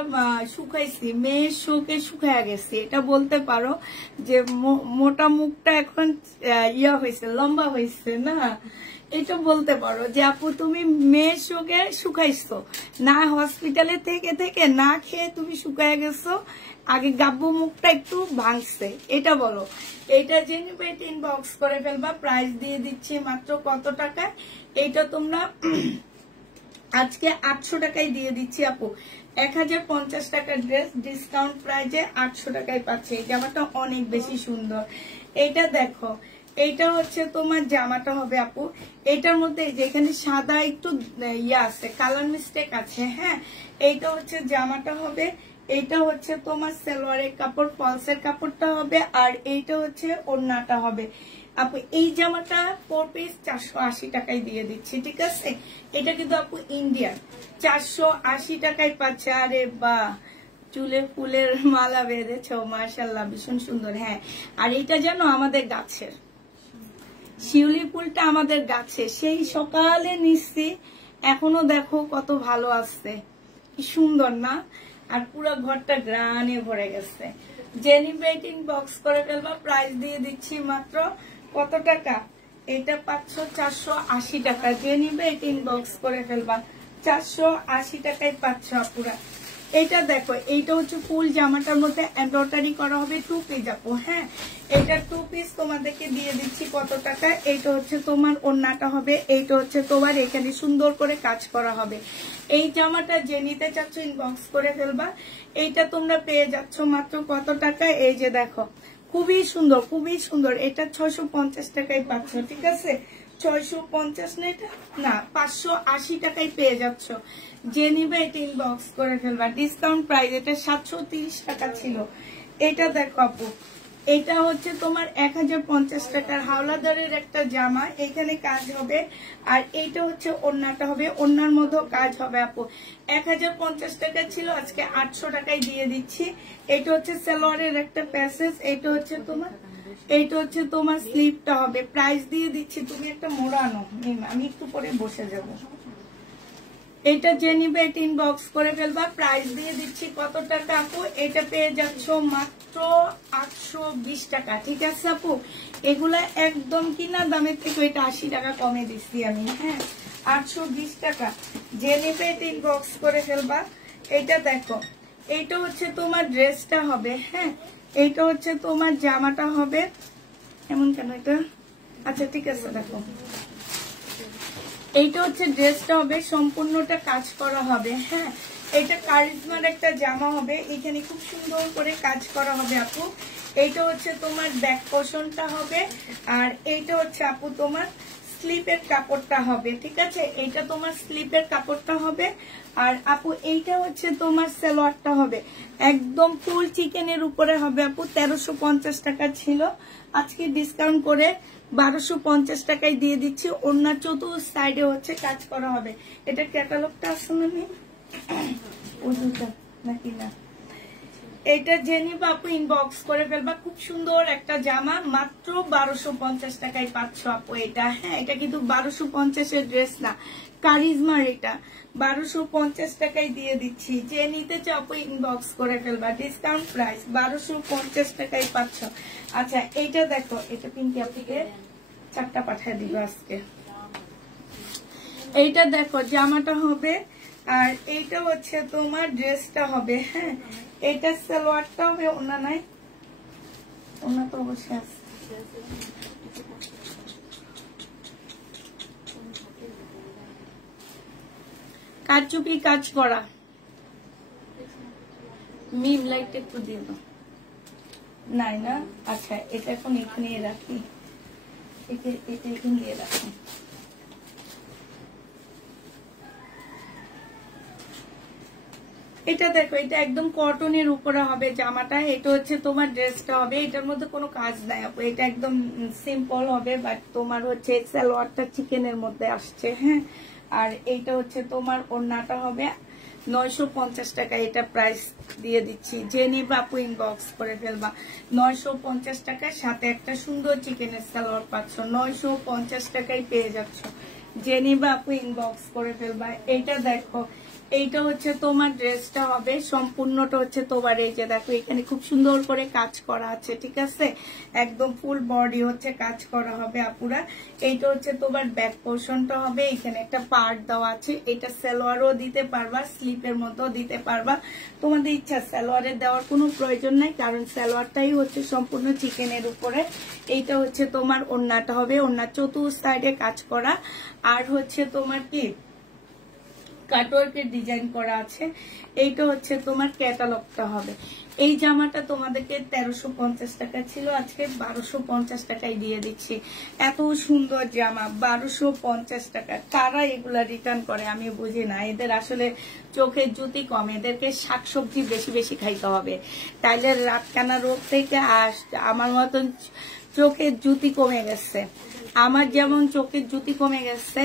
শুকাইছি, মেয়ের শোকে শুকায় গেছি, এটা বলতে পারো যে মোটা মুখটা এখন ইয়া হয়েছে, লম্বা হয়েছে না, এটা বলতে পারো যে আপু তুমি মেয়ের শোকে শুকাইছো না, হসপিটালে থেকে থেকে না খেয়ে তুমি শুকায় গেছো, আগে গাব্বু মুখটা একটু ভাঙছে, এটা বলো। এটা জেনে এটা ইনবক্স করে ফেলবা। প্রাইস দিয়ে দিচ্ছি মাত্র কত টাকা? এইটা তোমরা আজকে 800 টাকায় দিয়ে দিচ্ছি আপু। 1050 টাকার ড্রেস ডিসকাউন্ট প্রাইজে 800 টাকায় পাচ্ছে। এই জামাটা অনেক বেশি সুন্দর। এইটা দেখো, এইটা হচ্ছে তোমার জামাটা হবে আপু। এটার মধ্যে যেখানে সাদা একটু ইয়ে আছে, কালার মিস্টেক আছে। হ্যাঁ, এইটা হচ্ছে জামাটা হবে। এইটা হচ্ছে তোমার সালোয়ারের কাপড়, ফলসের কাপড়টা হবে, আর এইটা হচ্ছে ওড়নাটা হবে আপু। এই জামাটা 4 পিস 480 টাকায় দিয়ে দিচ্ছি, ঠিক আছে? এটা কিন্তু আপু ইন্ডিয়ান, 480 টাকায় পাচ্ছে। আরে বাহ, চুলে ফুলের মালা বেঁধেছ, মাশাআল্লাহ, ভীষণ সুন্দর। হ্যাঁ, আর এটা যেন আমাদের গাছের, শিউলি ফুলটা আমাদের গাছে সেই সকালে নিচ্ছি, এখনো দেখো কত ভালো আসছে, কি সুন্দর না? আর পুরো ঘরটা গ্রানে ভরে গেছে। যে নিবে বক্স করে ফেলবা, প্রাইস দিয়ে দিচ্ছি মাত্র কত টাকা? এটা 480 টাকা। যে নিবে বক্স করে ফেলবা, 480 টাকায় পাচ্ছ আপুরা। এইটা দেখো, এইটা হচ্ছে ফুল জামাটার মধ্যে এমব্রয়ডারি করা হবে, 2 পিস আপু। হ্যাঁ, এটা 2 পিস তোমাদেরকে দিয়ে দিচ্ছি কত টাকা? এইটা হচ্ছে তোমার ওড়নাটা হবে, এইটা হচ্ছে তোমার এখানে সুন্দর করে কাজ করা হবে। এই জামাটা যে নিতে চাচ্ছ ইনবক্স করে ফেলবা। এইটা তোমরা পেয়ে যাচ্ছ মাত্র কত টাকা? এই যে দেখো, খুবই সুন্দর, খুবই সুন্দর। এটা 650 টাকায় পাচ্ছ, ঠিক আছে? 650 না, এটা না 580 টাকায় পেয়ে যাচ্ছ। যে নিবে এটা ইনবক্স করে ফেলবা, ডিসকাউন্ট প্রাইস। এটা 730 টাকা ছিল। এটা দেখো আপু, এটা হচ্ছে তোমার 1050 টাকার হাওলাদারের একটা জামা, এখানে কাজ হবে। আর এইটা হচ্ছে ওড়নাটা হবে, ওড়নার মধ্যেও কাজ হবে আপু। 1050 টাকা ছিল, আজকে 800 টাকায় দিয়ে দিচ্ছি। এটা হচ্ছে সালোয়ারের একটা প্যাসেজ, এটা হচ্ছে তোমার স্লিপটা হবে। প্রাইস দিয়ে দিচ্ছি, তুমি একটা মোড়ানো, আমি একটু পরে বসে যাব। এটা যে নিবে এটা ইনবক্স করে ফেলবা, প্রাইস দিয়ে দিচ্ছি কত টাকা আপু? এটা পেয়ে যাচ্ছ মাত্র 820 টাকা, ঠিক আছে আপু? এগুলা একদম কিনা দামের থেকে এটা 80 টাকা কমে দিচ্ছি আমি। হ্যাঁ, 820 টাকা। যে নিবে এটা ইনবক্স করে ফেলবা। এটা দেখো, এইটা হচ্ছে তোমার ড্রেসটা হবে। হ্যাঁ, এইটা হচ্ছে তোমার জামাটা হবে। এমন কেন এটা? আচ্ছা ঠিক আছে, দেখো এইটা হচ্ছে ড্রেসটা হবে, সম্পূর্ণটা কাজ করা হবে। হ্যাঁ, এটা কারিজমার একটা জামা হবে, এখানে খুব সুন্দর করে কাজ করা হবে আপু। এইটা হচ্ছে তোমার ব্যাক পোর্শনটা হবে, আর এইটা হচ্ছে আপু তোমার স্লিপের কাপড়টা হবে, ঠিক আছে? এইটা তোমার স্লিপের কাপড়টা হবে। আর আপু এইটা হচ্ছে তোমার সালোয়ারটা হবে, একদম ফুল চিকেনের উপরে হবে আপু। 1350 টাকা ছিল, আজকে ডিসকাউন্ট করে 1250 টাকায় দিয়ে দিচ্ছি। ওড়নার চতুর্থ সাইডে হচ্ছে কাজ করা হবে। এটা ক্যাটালগটা আসলে নেই নাকি না? এটা জেনে আপু ইনবক্স করে ফেলবা। খুব সুন্দর একটা জামা, মাত্র 1250 টাকায় পাচ্ছ আপু এটা। হ্যাঁ, এটা কিন্তু 1250 ড্রেস না, কারিজমার। এটা 1250 টাকায় দিয়ে দিচ্ছি। যে নিতে চাও আপু ইনবক্স করে ফেলবা, ডিসকাউন্ট প্রাইস 1250 টাকায় পাচ্ছ। আচ্ছা এইটা দেখো, এটা পিঙ্কি আপুকে 4টা পাঠিয়ে দিব আজকে। এইটা দেখো, জামাটা হবে, আর এইটা হচ্ছে তোমার ড্রেসটা হবে। হ্যাঁ, এইটা সালোয়ারটা হবে, ওনা নাই, ওনা তো অবশ্যই আছে। কারচুপি কাজ করা, মিম লাইট একটু দিয়ে দাও। নাই না? আচ্ছা, এটা এখন এখানে রাখি, এটা এখানে দিয়ে রাখি। এটা দেখো, এটা একদম কটনের উপরে হবে জামাটা। এটা হচ্ছে তোমার ড্রেসটা হবে, এটার মধ্যে কোনো কাজ নাই আপু, এটা একদম সিম্পল হবে। বাট তোমার হচ্ছে সালোয়ারটা চিকেনের মধ্যে আসছে। হ্যাঁ, আর এইটা হচ্ছে তোমার ওড়নাটা হবে 950 টাকা। এটা প্রাইস দিয়ে দিচ্ছি, যে নিবা আপু ইনবক্স করে ফেলবা। 950 টাকায় সাথে একটা সুন্দর চিকেনের সালোয়ার পাচ্ছ, 950 টাকায় পেয়ে যাচ্ছ। যে নিবা আপু ইনবক্স করে ফেলবা। এইটা দেখো, এইটা হচ্ছে তোমার ড্রেসটা হবে, সম্পূর্ণটা হচ্ছে তোমার। এই যে দেখো, এখানে খুব সুন্দর করে কাজ করা আছে, ঠিক আছে? একদম ফুল বডি হচ্ছে কাজ করা হবে আপুরা। এইটা হচ্ছে তোমার ব্যাক পোর্শনটা হবে, এখানে একটা পার্ট দেওয়া আছে। এটা সালোয়ারও দিতে পারবা, স্লিপের মতো দিতে পারবা, তোমাদের ইচ্ছা। সালোয়ারের দেওয়ার কোনো প্রয়োজন নাই, কারণ সালোয়ারটাই হচ্ছে সম্পূর্ণ চিকেনের উপরে। এইটা হচ্ছে তোমার ওড়নাটা হবে, ওড়নার চতুর্থ সাইডে কাজ করা। আর হচ্ছে তোমার কি কাটওয়ার্কের ডিজাইন করা আছে। এইটা হচ্ছে তোমার ক্যাটালগটা হবে। এই জামাটা তোমাদেরকে 1350 টাকা ছিল, আজকে 1250 টাকায় দিয়ে দিচ্ছি। এত সুন্দর জামা 1250 টাকা। কারা এগুলা রিটার্ন করে আমি বুঝি না। এদের আসলে চোখের জ্যোতি কম, এদেরকে শাকসবজি বেশি বেশি খাইতে হবে, তাইলে রাতকানা রোগ থেকে আমার মতন চোখের জ্যোতি কমে গেছে। আমার যেমন চোখের জ্যোতি কমে গেছে,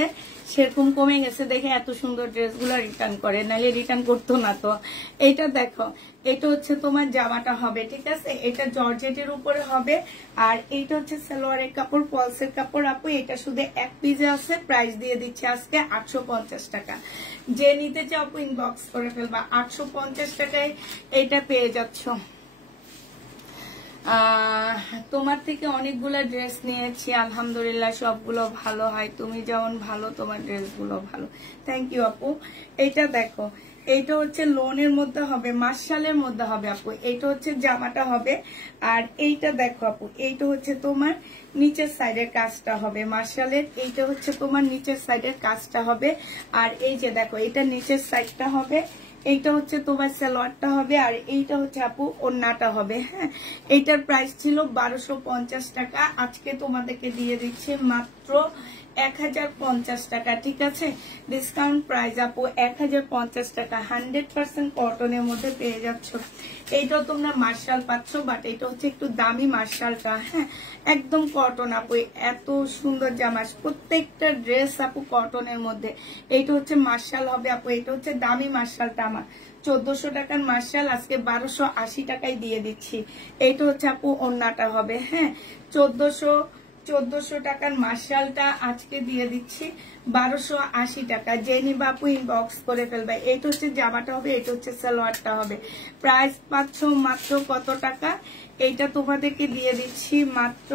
সেরকম কমে গেছে দেখে এত সুন্দর ড্রেসগুলো রিটার্ন করে, নাহলে রিটার্ন করতো না। তো এটা দেখো, এটা হচ্ছে তোমার জামাটা হবে, ঠিক আছে, এটা জর্জেটের উপরে হবে। আর এইটা হচ্ছে সালোয়ারের কাপড়, পলসের কাপড় আপু। এটা শুধু এক পিসে আছে, প্রাইস দিয়ে দিচ্ছে আজকে 850 টাকা। যে নিতে চাও আপু ইনবক্স করে ফেলবা, 850 টাকায় এটা পেয়ে যাচ্ছ। তোমার থেকে অনেকগুলো ড্রেস নিয়েছি, আলহামদুলিল্লাহ সবগুলো ভালো হয়, তুমি যেমন ভালো তোমার ড্রেসগুলো ভালো। থ্যাংক ইউ আপু। এইটা দেখো, এইটা হচ্ছে লোনের মধ্যে হবে, মার্শালের মধ্যে হবে আপু। এইটা হচ্ছে জামাটা হবে। আর এইটা দেখো আপু, এইটা হচ্ছে তোমার নিচের সাইডের কাজটা হবে মার্শালের। এইটা হচ্ছে তোমার নিচের সাইডের কাজটা হবে। আর এই যে দেখো, এটা নিচের সাইডটা হবে, এইটা হচ্ছে তোমার সালোয়ারটা হবে, আর এইটা হচ্ছে আপু ওড়নাটা হবে। হ্যাঁ, এইটার প্রাইস ছিল 1250 টাকা, আজকে তোমাদেরকে দিয়ে দিচ্ছে মাত্র 1050 টাকা, ঠিক আছে, ডিসকাউন্ট প্রাইস আপু 1050 টাকা। 100% কটনের মধ্যে পেয়ে যাচ্ছ। এইটাও তোমরা মার্শাল পাচ্ছ, বাট এটা হচ্ছে একটু দামি মার্শালটা। হ্যাঁ, একদম কটন আপু, এত সুন্দর জামা, প্রত্যেকটা ড্রেস আপু কটনের মধ্যে। এইটা হচ্ছে মার্শাল হবে আপু, এটা হচ্ছে দামি মার্শালটা আমার 1400 টাকার মার্শাল আজকে 1280 টাকায় দিয়ে দিচ্ছি। এইটা হচ্ছে আপু ওড়নাটা হবে। হ্যাঁ, 1400 টাকার মার্শালটা আজকে দিয়ে দিচ্ছি 1280 টাকা। যে নিবা আপু ইনবক্স করে ফেলবে। এইটা হচ্ছে জামাটা হবে, এটা হচ্ছে সালোয়ারটা হবে। প্রাইস পাচ্ছ মাত্র কত টাকা? এইটা তোমাদেরকে দিয়ে দিচ্ছি মাত্র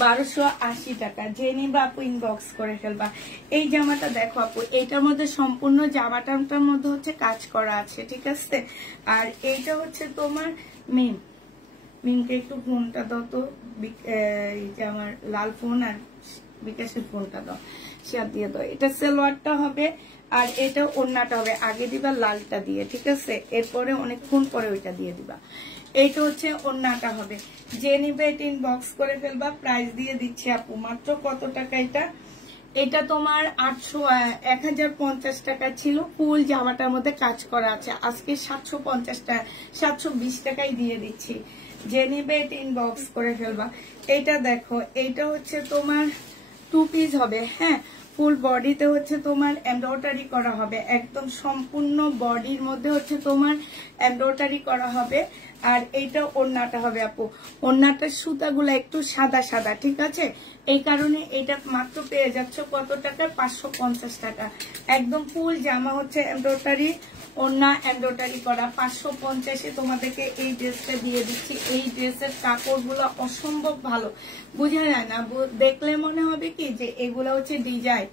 1280 টাকা। যে নিবা আপু ইনবক্স করে ফেলবা। এই জামাটা দেখো আপু, এইটার মধ্যে সম্পূর্ণ জামাটার মধ্যে হচ্ছে কাজ করা আছে, ঠিক আছে। আর এইটা হচ্ছে তোমার মিনকে একটু ফোনটা দাও তো, এই যে আমার লাল ফোন আর বিকাশের ফোনটা দাও, শেয়ার দিয়ে দাও। এটা সালোয়ারটা হবে, আর এটা ওড়নাটা হবে। আগে দিবা লালটা দিয়ে, ঠিক আছে, এরপরে অনেকক্ষণ পরে ওইটা দিয়ে দিবা। এইটা হচ্ছে ওড়নাটা হবে। যে নিবে এটা ইনবক্স করে ফেলবা। প্রাইস দিয়ে দিচ্ছি আপু মাত্র কত টাকা? এটা তোমার 1050 টাকা ছিল, ফুল জামাটার মধ্যে কাজ করা আছে, আজকে 750 টাকা 720 টাকায় দিয়ে দিচ্ছি। যে নিবে এটা ইনবক্স করে ফেলবা। এইটা দেখো, এইটা হচ্ছে তোমার 2 পিস হবে। হ্যাঁ, ফুল বডিতে হচ্ছে তোমার এমব্রয়ডারি করা হবে, একদম সম্পূর্ণ বডির মধ্যে হচ্ছে তোমার এমব্রয়ডারি করা হবে। আর এইটা ওড়নাটা হবে আপু। ওড়নাটার সুতাগুলো একটু সাদা সাদা, ঠিক আছে, এই কারণে এটা মাত্র পেয়ে যাচ্ছ কত টাকা? 550 টাকা। একদম ফুল জামা হচ্ছে এমব্রয়ডারি, ওড়না এমব্রয়ডারি করা। 550-এ তোমাদেরকে এই ড্রেসটা দিয়ে দিচ্ছি। এই ড্রেসের কাপড়গুলো অসম্ভব ভালো, বোঝা যায় না, দেখলে মনে হবে কি যে এগুলো হচ্ছে ডিজাইন।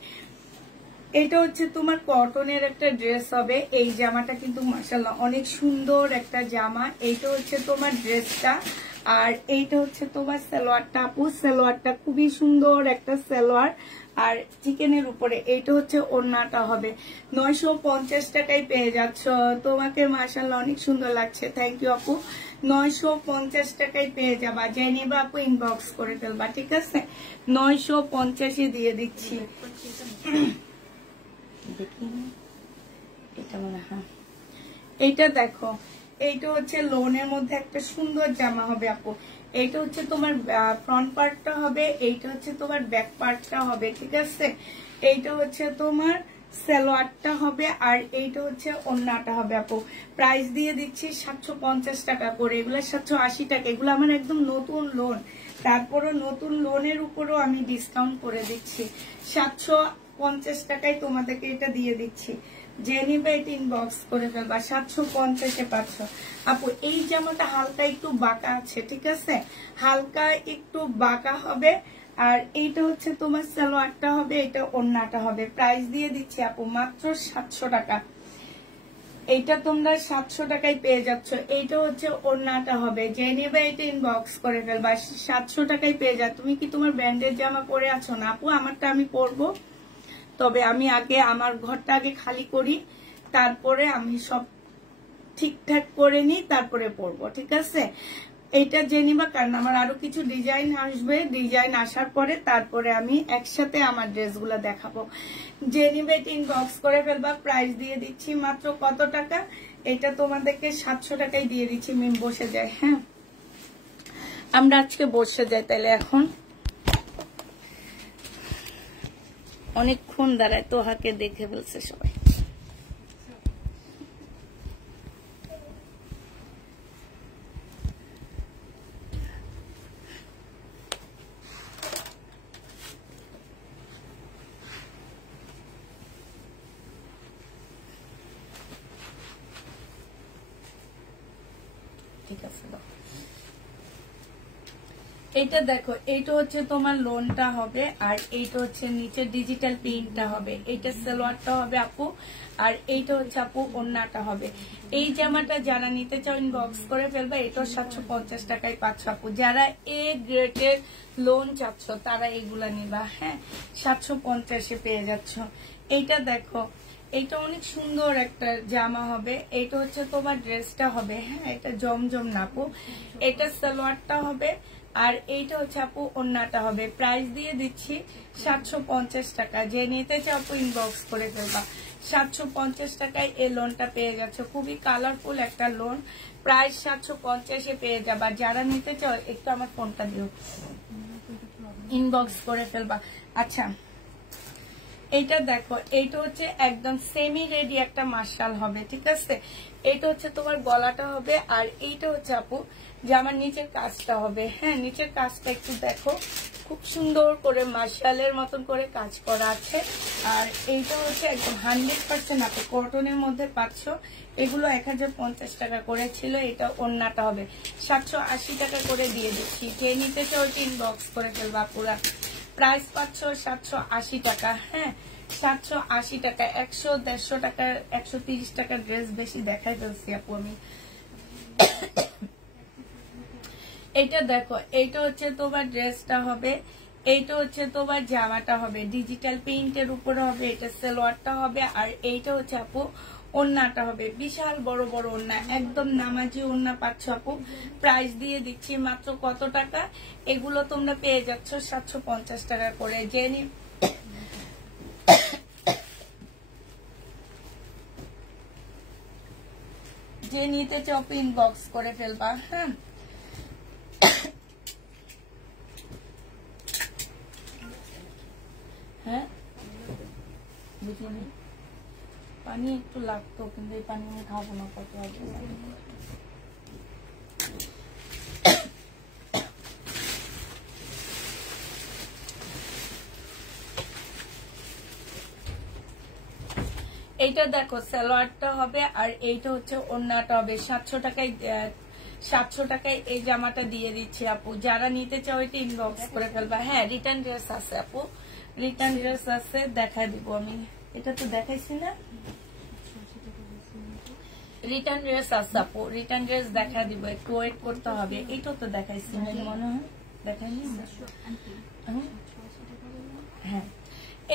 এটা হচ্ছে তোমার কটনের একটা ড্রেস হবে। এই জামাটা কিন্তু মাশাআল্লাহ অনেক সুন্দর একটা জামা। এইটা হচ্ছে তোমার ড্রেসটা, আর এইটা হচ্ছে তোমার সালোয়ারটা আপু। সালোয়ারটা খুবই সুন্দর একটা সালোয়ার, আর চিকেনের উপরে। এইটা হচ্ছে ওড়নাটা হবে। 950 টাকায় পেয়ে যাচ্ছ। তোমাকে মাশাআল্লাহ অনেক সুন্দর লাগছে, থ্যাংক ইউ আপু। 950 টাকায় পেয়ে যাবা। যে নিবা আপু ইনবক্স করে ফেলবা, ঠিক আছে। 950-এ দিয়ে দিচ্ছি। দেখি এটা মনে হয়, এইটা দেখো, এইটা হচ্ছে লোনের মধ্যে একটা সুন্দর জামা হবে আপু। এইটা হচ্ছে তোমার ফ্রন্ট পার্টটা হবে, এইটা হচ্ছে তোমার ব্যাক পার্টটা হবে, ঠিক আছে। এইটা হচ্ছে তোমার সালোয়ারটা হবে, আর এইটা হচ্ছে ওড়নাটা হবে আপু। প্রাইস দিয়ে দিচ্ছি 750 টাকা করে। এগুলো 780 টাকা। এগুলো আমার একদম নতুন লোন, তারপরও নতুন লোনের উপরও আমি ডিসকাউন্ট করে দিচ্ছি। 750 টাকায় তোমাদেরকে এটা দিয়ে দিচ্ছি। যে নিবে এটা ইনবক্স করে ফেলবা। 750-এ পাচ্ছ আপু। এই জামাটা হালকা একটু বাঁকা আছে, ঠিক আছে, হালকা একটু বাঁকা হবে। আর এইটা হচ্ছে তোমার সালোয়ারটা হবে, এটা ওড়নাটা হবে। প্রাইস দিয়ে দিচ্ছি আপু মাত্র 700 টাকা। এইটা তোমরা 700 টাকায় পেয়ে যাচ্ছ। এইটা হচ্ছে ওড়নাটা হবে। যে নেবে এটা ইনবক্স করে ফেলবা। 700 টাকায় পেয়ে যা। তুমি কি তোমার ব্র্যান্ডের জামা পরে আছো না আপু? আমারটা আমি পরবো, তবে আমি আগে আমার ঘরটা আগে খালি করি, তারপরে আমি সব ঠিকঠাক করে নিই, তারপরে পরবো, ঠিক আছে। এইটা জেনে বা, কারণ আমার আরো কিছু ডিজাইন আসবে, ডিজাইন আসার পরে তারপরে আমি একসাথে আমার ড্রেসগুলো দেখাবো। যে নিবে এটা ইনবক্স করে ফেলবা। প্রাইস দিয়ে দিচ্ছি মাত্র কত টাকা? এটা তোমাদেরকে 700 টাকায় দিয়ে দিচ্ছি। মিম বসে যায়। হ্যাঁ, আমরা আজকে বসে যাই তাহলে। এখন অনেকক্ষণ দাঁড়ায়, তোহাকে দেখে বলছে সবাই। ঠিক আছে, এইটা দেখো, এইটা হচ্ছে তোমার লোনটা হবে, আর এইটা হচ্ছে নিচে ডিজিটাল প্রিন্টটা হবে। এইটা সালোয়ারটা হবে আপু, আর এইটা হচ্ছে আপু ওড়নাটা হবে। এই জামাটা যারা নিতে চাও ইনবক্স করে ফেলবা। এটা 750 টাকায় পাচ্ছ আপু। যারা এ গ্রেডের লোন চাচ্ছ তারা এগুলা নিবা। হ্যাঁ, 750-এ পেয়ে যাচ্ছ। এইটা দেখো, এইটা অনেক সুন্দর একটা জামা হবে। এইটা হচ্ছে তোমার ড্রেসটা হবে। হ্যাঁ, এটা জমজম না আপু, এটা সালোয়ারটা হবে, আর এইটা হচ্ছে আপু ওড়নাটা হবে। প্রাইস দিয়ে দিচ্ছি 750 টাকা। যে নিতে চাও আপু ইনবক্স করে ফেলবা। 750 টাকায় এই লোনটা পেয়ে যাচ্ছ। খুবই কালারফুল একটা লোন, প্রাইস 750-এ পেয়ে যাবা। যারা নিতে চাও একটু আমার ফোনটা দিও, ইনবক্স করে ফেলবা। আচ্ছা, এইটা দেখো, এইটা হচ্ছে একদম সেমি রেডি একটা মার্শাল হবে। ঠিক আছে, এইটা হচ্ছে তোমার গলাটা হবে, আর এইটা হচ্ছে আপু যে আমার নিচের কাজটা হবে। হ্যাঁ, নিচের কাজটা একটু দেখো, খুব সুন্দর করে মার্শালের মতন করে কাজ করা আছে। আর এইটা হচ্ছে একদম 100% আপু কটনের মধ্যে পাচ্ছ। এগুলো 1050 টাকা করে ছিল। এটা ওড়নাটা হবে 780 টাকা করে দিয়ে দিচ্ছি। যে নিতে চাও ইনবক্স করে ফেলবা। পুরা প্রাইস পাচ্ছ 780 টাকা। হ্যাঁ, 780 টাকা। 100-150 টাকা 130 টাকার ড্রেস বেশি দেখাই ফেলছি আপু আমি। এইটা দেখো, এইটা হচ্ছে তোমার ড্রেসটা হবে, এইটা হচ্ছে তোমার জামাটা হবে, ডিজিটাল প্রিন্টের উপরে হবে। এটা সালোয়ারটা হবে, আর এইটা হচ্ছে আপু ওড়নাটা হবে। বিশাল বড় বড় ওড়না, একদম নামাজি ওড়না পাচ্ছ আপু। প্রাইস দিয়ে দিচ্ছি মাত্র কত টাকা? এগুলো তোমরা পেয়ে যাচ্ছ 750 টাকা করে। যে নিতে চাও ইনবক্স করে ফেলবা। হ্যাঁ, হ্যাঁ বুঝিনি, পানি একটু লাগতো, কিন্তু এই পানি আমি খাবো না। কত এইটা দেখো, সালোয়ারটা হবে, আর এইটা হচ্ছে ওড়নাটা হবে। 700 টাকায় এই জামাটা দিয়ে দিচ্ছি আপু। যারা নিতে চাও এটা ইনবক্স করে ফেলবা। হ্যাঁ, রিটার্ন ড্রেস আছে আপু, রিটার্ন ড্রেস আছে, দেখাই দিব আমি। এটা তো দেখাইছি না, রিটার্ন ড্রেস আছে আপু, রিটার্ন ড্রেস দেখা দিব। একটু ওয়েট করতে হবে। এইটা তো দেখাইছি মনে হয়, দেখাইনি। হ্যাঁ,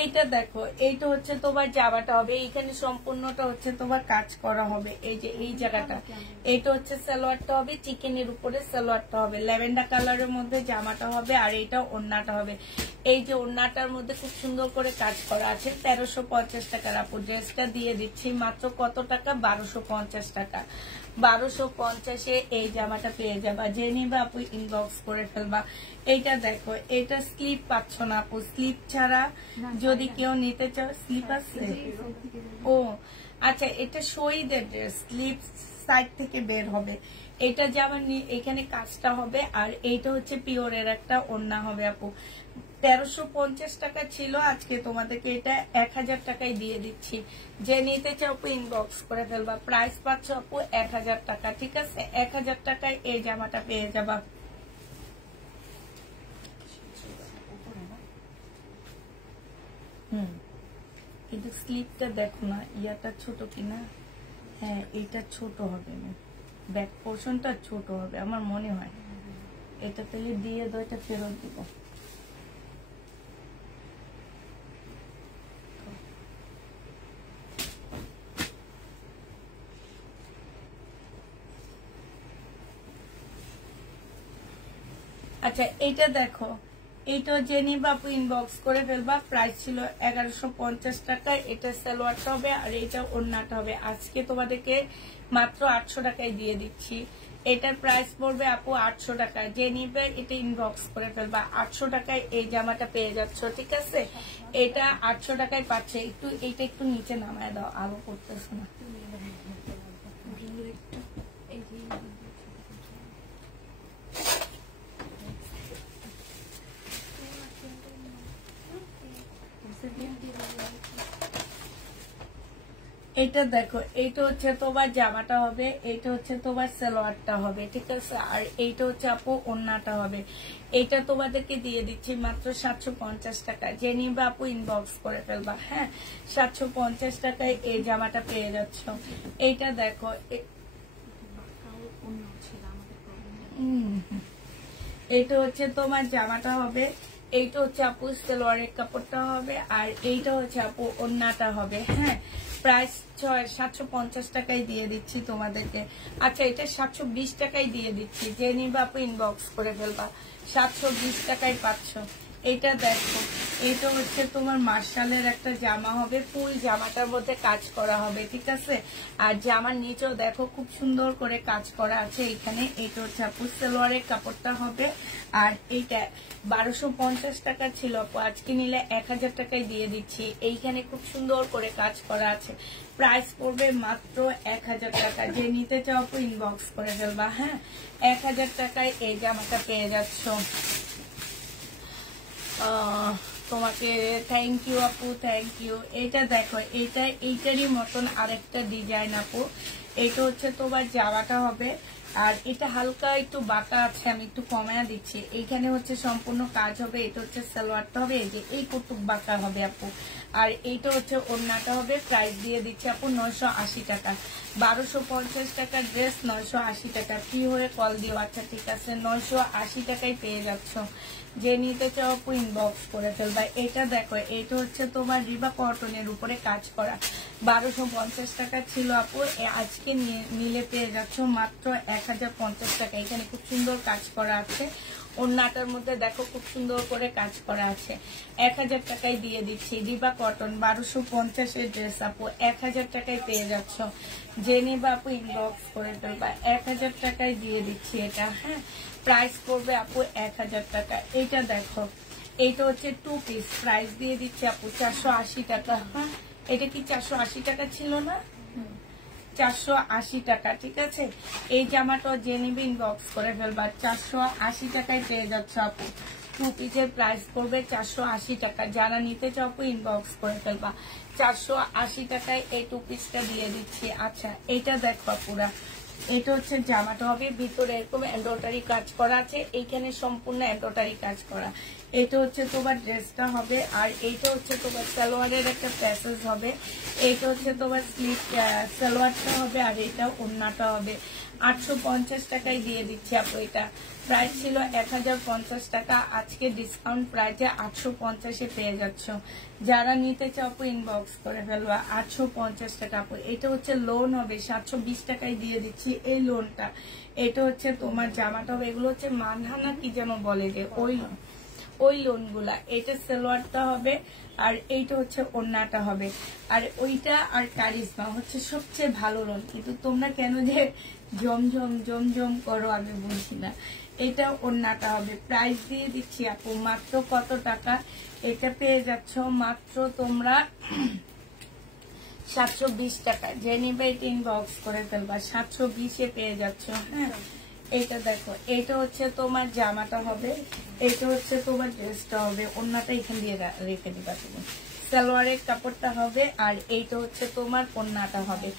এইটা দেখো, এইটা হচ্ছে তোমার জামাটা হবে। এইখানে সম্পূর্ণটা হচ্ছে তোমার কাজ করা হবে। এই যে এই জায়গাটা, এইটা হচ্ছে সালোয়ারটা হবে, চিকেনের উপরে সালোয়ারটা হবে, ল্যাভেন্ডার কালারের মধ্যে জামাটা হবে, আর এইটা ওড়নাটা হবে। এই যে ওড়নাটার মধ্যে খুব সুন্দর করে কাজ করা আছে। 1350 টাকার আপু ড্রেসটা দিয়ে দিচ্ছি মাত্র কত টাকা? 1250 টাকা। 1250-এ এই জামাটা পেয়ে যাবা। যে নিবা আপু ইনবক্স করে ফেলবা। এইটা দেখো, এটা স্লিপ পাচ্ছ না আপু, স্লিপ ছাড়া যদি কেউ নিতে চাও। স্লিপ আছে? ও আচ্ছা, এটা শহীদের ড্রেস, স্লিপ সাইড থেকে বের হবে। এটা যেমন এখানে কাজটা হবে, আর এইটা হচ্ছে পিওরের একটা ওড়না হবে আপু। 1350 টাকা ছিল, আজকে তোমাদেরকে এটা 1000 টাকায় দিয়ে দিচ্ছি। যে নিতে চাও আপু ইনবক্স করে ফেলবা। প্রাইস পাচ্ছ আপু 1000 টাকা। ঠিক আছে, 1000 টাকায় এই জামাটা পেয়ে যাবা। কিন্তু স্লিপটা দেখো না, ইয়াটা ছোট কিনা। হ্যাঁ, এটা ছোট হবে না, ব্যাক পোর্শনটা ছোট হবে আমার মনে হয়। এটা তাহলে দিয়ে দাও, এটা ফেরত দিব। আচ্ছা, এইটা দেখো, এইটা যে নিবা আপু ইনবক্স করে ফেলবা। প্রাইস ছিল 1150 টাকা। এটা সালোয়ারটা হবে, আর এটা ওড়নাটা হবে। আজকে তোমাদেরকে মাত্র 800 টাকায় দিয়ে দিচ্ছি। এটার প্রাইস পড়বে আপু 800 টাকা। যে নিবে এটা ইনবক্স করে ফেলবা। 800 টাকায় এই জামাটা পেয়ে যাচ্ছ, ঠিক আছে? এটা 800 টাকায় পাচ্ছে। এটা একটু নিচে নামায় দাও, আলো করতেছে না। এটা দেখো, এইটা হচ্ছে তোমার জামাটা হবে, এইটা হচ্ছে তোমার সালোয়ারটা হবে, ঠিক আছে? আর এইটা হচ্ছে আপু ওড়নাটা হবে। এইটা তোমাদেরকে দিয়ে দিচ্ছি মাত্র 750 টাকা। যে নিবে আপু ইনবক্স করে ফেলবা। হ্যাঁ, 750 টাকায় এই জামাটা পেয়ে যাচ্ছ। এইটা দেখো, এইটা হচ্ছে তোমার জামাটা হবে, এইটা হচ্ছে আপু সালোয়ারের কাপড়টা হবে, আর এইটা হচ্ছে আপু ওড়নাটা হবে। হ্যাঁ, প্রাইস 750 টাকায় দিয়ে দিচ্ছি তোমাদেরকে। আচ্ছা, এটা 720 টাকায় দিয়ে দিচ্ছি। যে নিবে আপু ইনবক্স করে ফেলবা। 720 টাকায় পাচ্ছ। এটা দেখো, এটা হচ্ছে তোমার মার্শালের একটা জামা হবে, ফুল জামাটার মধ্যে কাজ করা হবে, ঠিক আছে? আর জামার নিচেও দেখো খুব সুন্দর করে কাজ করা আছে এখানে। এটা হচ্ছে আপু সালোয়ারের কাপড়টা হবে। আর এইটা 1250 টাকা ছিল আপু, আজকে নিলে 1000 টাকায় দিয়ে দিচ্ছি। এইখানে খুব সুন্দর করে কাজ করা আছে। প্রাইস পড়বে মাত্র 1000 টাকা। যে নিতে চাও আপু ইনবক্স করে ফেলবা। হ্যাঁ, 1000 টাকায় এই জামাটা পেয়ে যাচ্ছ। তোমাকে থ্যাংক ইউ আপু, থ্যাংক ইউ। এটা দেখো, এইটারই মতন আরেকটা ডিজাইন আপু। এটা হচ্ছে তোমার জামাটা হবে, আর এটা হালকা একটু বাঁকা আছে, আমি একটু কমায়া দিচ্ছি। এইখানে হচ্ছে সম্পূর্ণ কাজ হবে। এটা হচ্ছে সালোয়ারটা হবে, এই যে এই কটুক বাঁকা হবে আপু। আর এইটা হচ্ছে ওড়নাটা হবে। প্রাইস দিয়ে দিচ্ছি আপু 980 টাকা। 1250 টাকার ড্রেস 980 টাকা। ফ্রি হয়ে কল দিও। আচ্ছা, ঠিক আছে, 980 টাকায় পেয়ে যাচ্ছ। যে নিতে চাও আপু ইনবক্স করে ফেলবা। এটা দেখো, এটা হচ্ছে তোমার রিবা কটনের উপরে কাজ করা। 1250 টাকা ছিল আপু, আজকে নিলে পেয়ে যাচ্ছ মাত্র 1050 টাকা। এখানে খুব সুন্দর কাজ করা আছে। ওড়নাটার মধ্যে দেখো খুব সুন্দর করে কাজ করা আছে। 1000 টাকায় দিয়ে দিচ্ছি। রিবা কটন 1250-এর ড্রেস আপু 1000 টাকায় পেয়ে যাচ্ছ। যে নিবা আপু ইনবক্স করে ফেলবা। 1000 টাকায় দিয়ে দিচ্ছি এটা। হ্যাঁ, প্রাইস পড়বে আপু 1000 টাকা। এইটা দেখো, এইটা হচ্ছে 2 পিস। প্রাইস দিয়ে দিচ্ছি আপু 480 টাকা। হ্যাঁ, এটা কি 480 টাকা ছিল না? 480 টাকা, ঠিক আছে? এই জামাটা যে নিবে ইনবক্স করে ফেলবা। 480 টাকায় পেয়ে যাচ্ছ আপু। 2 পিসের প্রাইস পড়বে 480 টাকা। যারা নিতে চাও আপু ইনবক্স করে ফেলবা। 480 টাকায় এই 2 পিসটা দিয়ে দিচ্ছি। আচ্ছা, এইটা দেখো আপুরা, এটা হচ্ছে জামাটা হবে, ভিতরে এরকম এমব্রয়ডারি কাজ করা আছে, এইখানে সম্পূর্ণ এমব্রয়ডারি কাজ করা। এটা হচ্ছে তোমার ড্রেসটা হবে, আর এইটা হচ্ছে তোমার সালোয়ারের একটা প্যাসেজ হবে। এইটা হচ্ছে তোমার স্লিভ সালোয়ারটা হবে, আর এটা ওড়নাটা হবে। 850 টাকায় দিয়ে দিচ্ছি আপু। এটা প্রাইস ছিল 1050 টাকা, আজকে ডিসকাউন্ট প্রাইসে 850-এ পেয়ে যাচ্ছ। যারা নিতে চাও আপু ইনবক্স করে ফেলবা। 850 টাকা আপু। এটা হচ্ছে লোন হবে, 720 টাকায় দিয়ে দিচ্ছি এই লোনটা। এটা হচ্ছে তোমার জামাটা হবে, এগুলো হচ্ছে মানহানা কি যেন বলে যে ওই লোনগুলা। এটা সালোয়ারটা হবে, আর এইটা হচ্ছে ওড়নাটা হবে। আর ওইটা আর কারিজমা হচ্ছে সবচেয়ে ভালো লোন, কিন্তু তোমরা কেন যে জমজম করো আমি বুঝি না। এটা ওড়নাটা হবে। প্রাইস দিয়ে দিচ্ছি আপু মাত্র কত টাকা? এটা পেয়ে যাচ্ছ মাত্র তোমরা 720 টাকা। যে নিবে এটা ইনবক্স করে ফেলবা। 720-এ পেয়ে যাচ্ছ। হ্যাঁ, এটা দেখো, এটা হচ্ছে তোমার জামাটা হবে, এটা হচ্ছে তোমার ড্রেসটা হবে। ওড়নাটা এখান দিয়ে রেখে দিবা তুমি। সালোয়ারের কাপড়টা হবে, আর এইটা হচ্ছে তোমার ওড়নাটা হবে।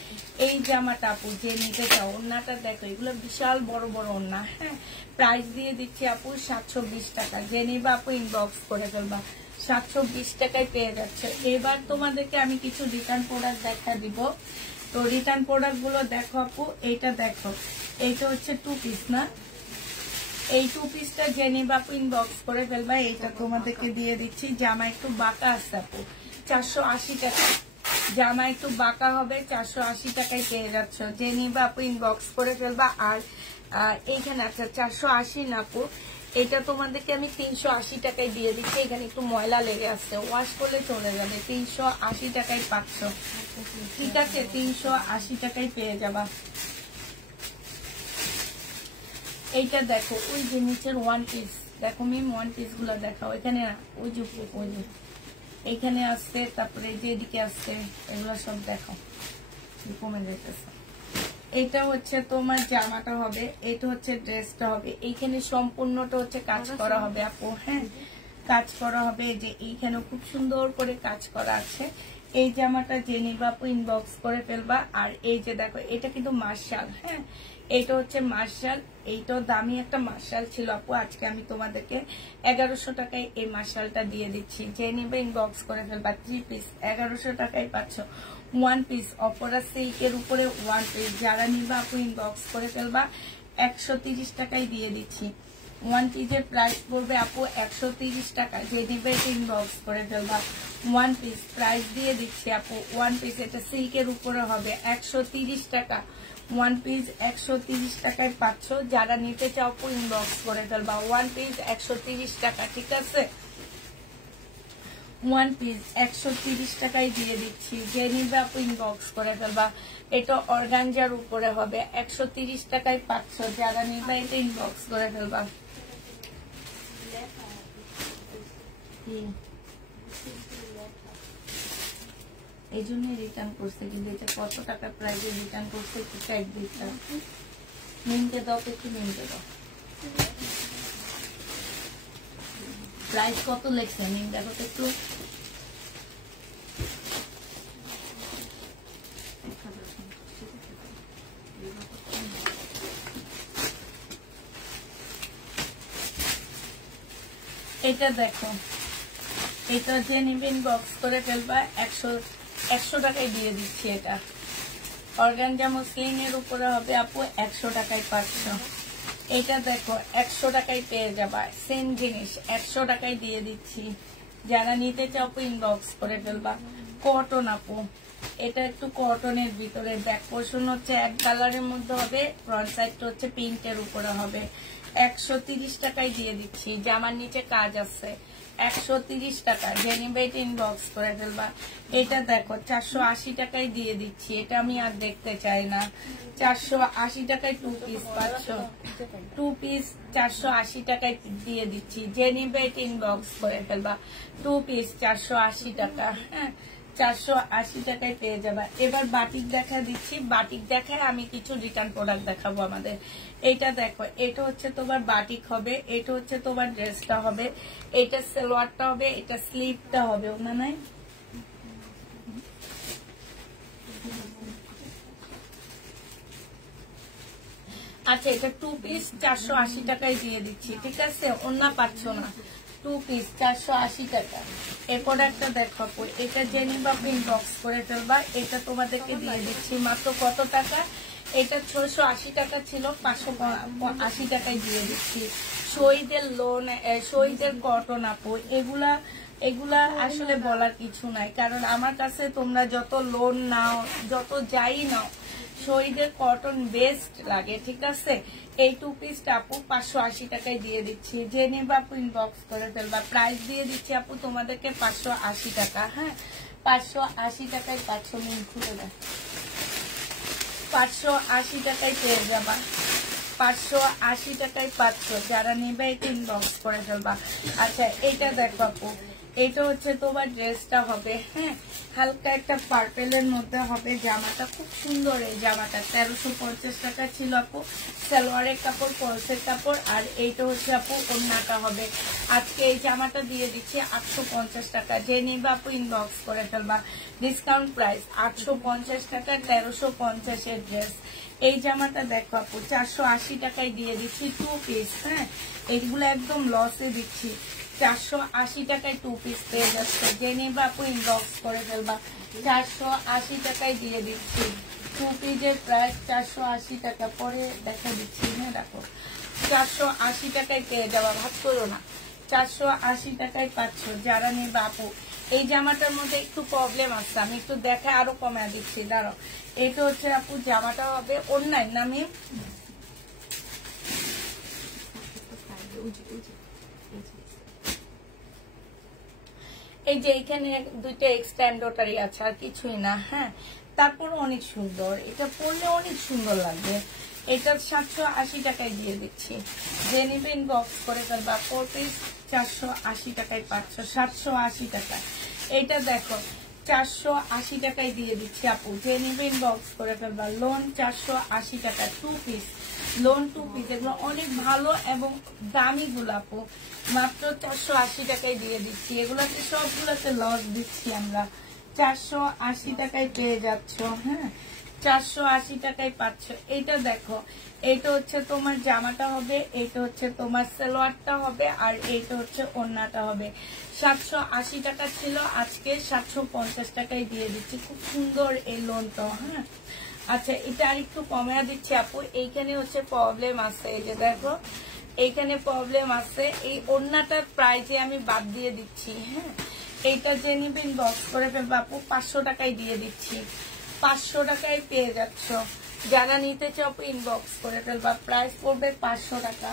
এই জামাটা আপু যে নিতে চাও, ওড়নাটা দেখো, এগুলো বিশাল বড় বড় ওড়না। হ্যাঁ, প্রাইস দিয়ে দিচ্ছি আপু 720 টাকা। যে নিবা আপু ইনবক্স করে ফেলবা। 720 টাকায় পেয়ে যাচ্ছে। এবার তোমাদেরকে আমি কিছু রিটার্ন প্রোডাক্ট দেখা দিব। তো রিটার্ন প্রোডাক্ট গুলো দেখো আপু। এইটা দেখো, এইটা হচ্ছে 2 পিস না? এই 2 পিসটা যে নিবা আপু ইনবক্স করে ফেলবা। এইটা তোমাদেরকে দিয়ে দিচ্ছি। জামা একটু বাঁকা আছে আপু, 480 টাকা। জামা একটু বাঁকা হবে, 480 টাকায় পেয়ে যাচ্ছ। যে নিবা আপু ইনবক্স করে ফেলবা। আর এইখানে আচ্ছা 480 না আপু, এটা তোমাদেরকে আমি 380 টাকায় দিয়ে দিচ্ছি। এখানে একটু ময়লা লেগে আসছে, ওয়াশ করলে চলে যাবে। 380 টাকায় পাচ্ছ, ঠিক আছে? 380 টাকায় পেয়ে যাবা। এইটা দেখো ওই যে নিচের ওয়ান পিস দেখো মিম ওয়ান পিস গুলো দেখাও এখানে ওই যে এইখানে আসছে তারপরে যে এদিকে আসছে এগুলো সব দেখাও কমে যাইতেছে। এটা হচ্ছে তোমার জামাটা হবে, এটা হচ্ছে ড্রেসটা হবে, এইখানে সম্পূর্ণটা হচ্ছে কাজ করা হবে আপু। হ্যাঁ কাজ করা হবে, যে এইখানে খুব সুন্দর করে কাজ করা আছে। এই জামাটা যে নিবা আপু ইনবক্স করে ফেলবা। আর এই যে দেখো এটা কিন্তু মার্শাল, হ্যাঁ এটা হচ্ছে মার্শাল, এইটাও দামি একটা মার্শাল ছিল আপু। আজকে আমি তোমাদেরকে 1100 টাকায় এই মার্শালটা দিয়ে দিচ্ছি, যে নিবে ইনবক্স করে ফেলবা। 3 পিস 1100 টাকায় পাচ্ছ। 1 পিস অপরা সিল্কের উপরে 1 পিস যারা নিবা আপু ইনবক্স করে ফেলবা। 130 টাকায় দিয়ে দিচ্ছি। 1 পিসের প্রাইস পড়বে আপু 130 টাকা, যে নিবে ইনবক্স করে ফেলবা। 1 পিস প্রাইস দিয়ে দিচ্ছি আপু। 1 পিস এটা সিল্কের উপরে হবে 130 টাকা। 1 পিস 130 টাকায় পাচ্ছ, যারা নিতে চাও আপু ইনবক্স করে ফেলবা। 1 পিস 130 টাকা, ঠিক আছে 1 পিস 130 টাকায় দিয়ে দিচ্ছি, যে নিবে আপু ইনবক্স করে ফেলবা। এটা অর্গানজার উপরে হবে 130 টাকায় পাচ্ছ, যারা নিবে এটা ইনবক্স করে ফেলবা। এই জন্য রিটার্ন করছে, কিন্তু এটা কত টাকা প্রাইসে রিটার্ন করছে একটু টাইপ দিতে মিনতে দাও, একটু মিনতে দাও। প্রাইস কত লেখছে মিন দেখো তো একটু। এটা দেখো, এটা যে নিবে ইনবক্স করে ফেলবা। 100 টাকায় দিয়ে দিচ্ছি। এটা অর্গানজা মসলিনের উপরে হবে আপু 100 টাকায় পাচ্ছ। এটা দেখো 100 টাকায় পেয়ে যাবা, সেম জিনিস 100 টাকায় দিয়ে দিচ্ছি, যারা নিতে চাও আপু ইনবক্স করে ফেলবা। কটন আপু, এটা একটু কটনের ভিতরে, ব্যাক পোর্শন হচ্ছে এক কালারের মধ্যে হবে, ফ্রন্ট সাইডটা হচ্ছে পিঙ্কের উপরে হবে। 130 টাকায় দিয়ে দিচ্ছি, জামার নিচে কাজ আছে। 130 টাকা, যে নিবে এটা ইনবক্স করে ফেলবা। এটা দেখো 480 টাকায় দিয়ে দিচ্ছি, এটা আমি আর দেখতে চাই না। 480 টাকায় 2 পিস পাচ্ছ। 2 পিস 480 টাকায় দিয়ে দিচ্ছি, যে নিবে এটা ইনবক্স করে ফেলবা। 2 পিস 480 টাকা, হ্যাঁ 480 টাকায় পেয়ে যাবা। এবার বাটিক দেখা দিচ্ছি, বাটিক দেখায় আমি কিছু রিটার্ন প্রোডাক্ট দেখাবো আমাদের। এটা দেখো, এটা হচ্ছে তোমার বাটিক হবে, এটা হচ্ছে তোমার ড্রেসটা হবে, এটা সালোয়ারটা হবে, এটা স্লিভটা হবে। ওনা নাই আচ্ছা, এটা 2 পিস 480 টাকায় দিয়ে দিচ্ছি, ঠিক আছে ওনা পাচ্ছ না। 2 পিস 480 টাকা। এই প্রোডাক্টটা দেখো, এটা জেনে বা ইনবক্স করে ফেলবা। এটা তোমাদেরকে দিয়ে দিচ্ছি মাত্র কত টাকা, এটা 680 টাকা ছিল, 580 টাকায় দিয়ে দিচ্ছি। শহীদের লোন, শহীদের কটন আপু, এগুলা আসলে বলার কিছু নাই, কারণ আমার কাছে তোমরা যত লোন নাও, যত যাই নাও, শহীদের কটন বেস্ট লাগে, ঠিক আছে। এই 2 পিসটা আপু 580 টাকায় দিয়ে দিচ্ছি, যে নেবে আপু ইনবক্স করে ফেলবা। প্রাইস দিয়ে দিচ্ছি আপু তোমাদেরকে 580 টাকা, হ্যাঁ 580 টাকায় 500 মিনিট খুলে দেয়, 580 টাকায় পেয়ে যাবা। 580 টাকায় পাচ্ছ, যারা নেবে এটা ইনবক্স করে ফেলবা। আচ্ছা এটা দেখো আপু, এটা হচ্ছে তোমার ড্রেসটা হবে, হ্যাঁ হালকা একটা পার্পেলের মধ্যে হবে। জামাটা খুব সুন্দর, এই জামাটা 1350 টাকা ছিল আপু। সালোয়ারের কাপড়, পলসের কাপড়, আর এইটা হচ্ছে আপু ওড়নাটা হবে। আজকে এই জামাটা দিয়ে দিচ্ছি 850 টাকা, যে নিবে আপু ইনবক্স করে ফেলবা। ডিসকাউন্ট প্রাইস 850 টাকা, 1350 এর ড্রেস। এই জামাটা দেখো আপু 480 টাকায় দিয়ে দিচ্ছি, 2 পিস, হ্যাঁ এইগুলো একদম লসে দিচ্ছি। 480 টাকায় 2 পিস পেয়ে যাচ্ছে, যে নেবে আপু ইনবক্স করে ফেলবা। 480 টাকায় দিয়ে দিচ্ছি, 2 পিসের প্রাইস 480 টাকা। পরে দেখা দিচ্ছি, হ্যাঁ দেখো 480 টাকায় পেয়ে যাবা, ভাগ করো না। 480 টাকায় পাচ্ছ, যারা নেবে আপু। এই জামাটার মধ্যে একটু প্রবলেম আছে, আমি একটু দেখে আরো কমে দিচ্ছি, দাঁড়ো। এটা হচ্ছে আপু জামাটা হবে অনলাইন নামে, এই যে এখানে 2টা এক্সটেন্ডটারি আছে, আর কিছুই না, হ্যাঁ তারপর অনেক সুন্দর, এটা পরলে অনেক সুন্দর লাগবে। এটা 780 টাকায় দিয়ে দিচ্ছি, যে নিবে ইনবক্স করে ফেলবা। 4 পিস 480 টাকায় পাচ্ছ, 780 টাকা। এটা দেখো 480 টাকায় দিয়ে দিচ্ছি আপু, যে নিবে ইনবক্স করে ফেলবা। লোন 480 টাকা, 2 পিস লোন 2 পিস, এগুলো অনেক ভালো এবং দামি গুলো আপু, মাত্র 480 টাকায় দিয়ে দিচ্ছি। এগুলাতে সবগুলোতে লস দিচ্ছি আমরা, 480 টাকায় পেয়ে যাচ্ছ। হ্যাঁ, 480 টাকায় পাচ্ছ। এটা দেখো, এটা হচ্ছে তোমার জামাটা হবে, এটা হচ্ছে তোমার সালোয়ারটা হবে, আর এটা হচ্ছে ওড়নাটা হবে। 780 টাকা ছিল, আজকে 750 টাকায় দিয়ে দিচ্ছি। খুব সুন্দর এই লোনটা। হ্যাঁ, আচ্ছা এটা আর একটু কমে দিচ্ছি আপু। এইখানে হচ্ছে প্রবলেম আছে, এই যে দেখো এইখানে প্রবলেম আছে, এই ওড়নাটার প্রাইজে আমি বাদ দিয়ে দিচ্ছি। হ্যাঁ, এইটা যে নিবে ইনবক্স করে ফেলবো আপু, 500 টাকায় দিয়ে দিচ্ছি, 500 টাকায় পেয়ে যাচ্ছ। যারা নিতে চাও ইনবক্স করে ফেলবা, প্রাইস পড়বে 500 টাকা,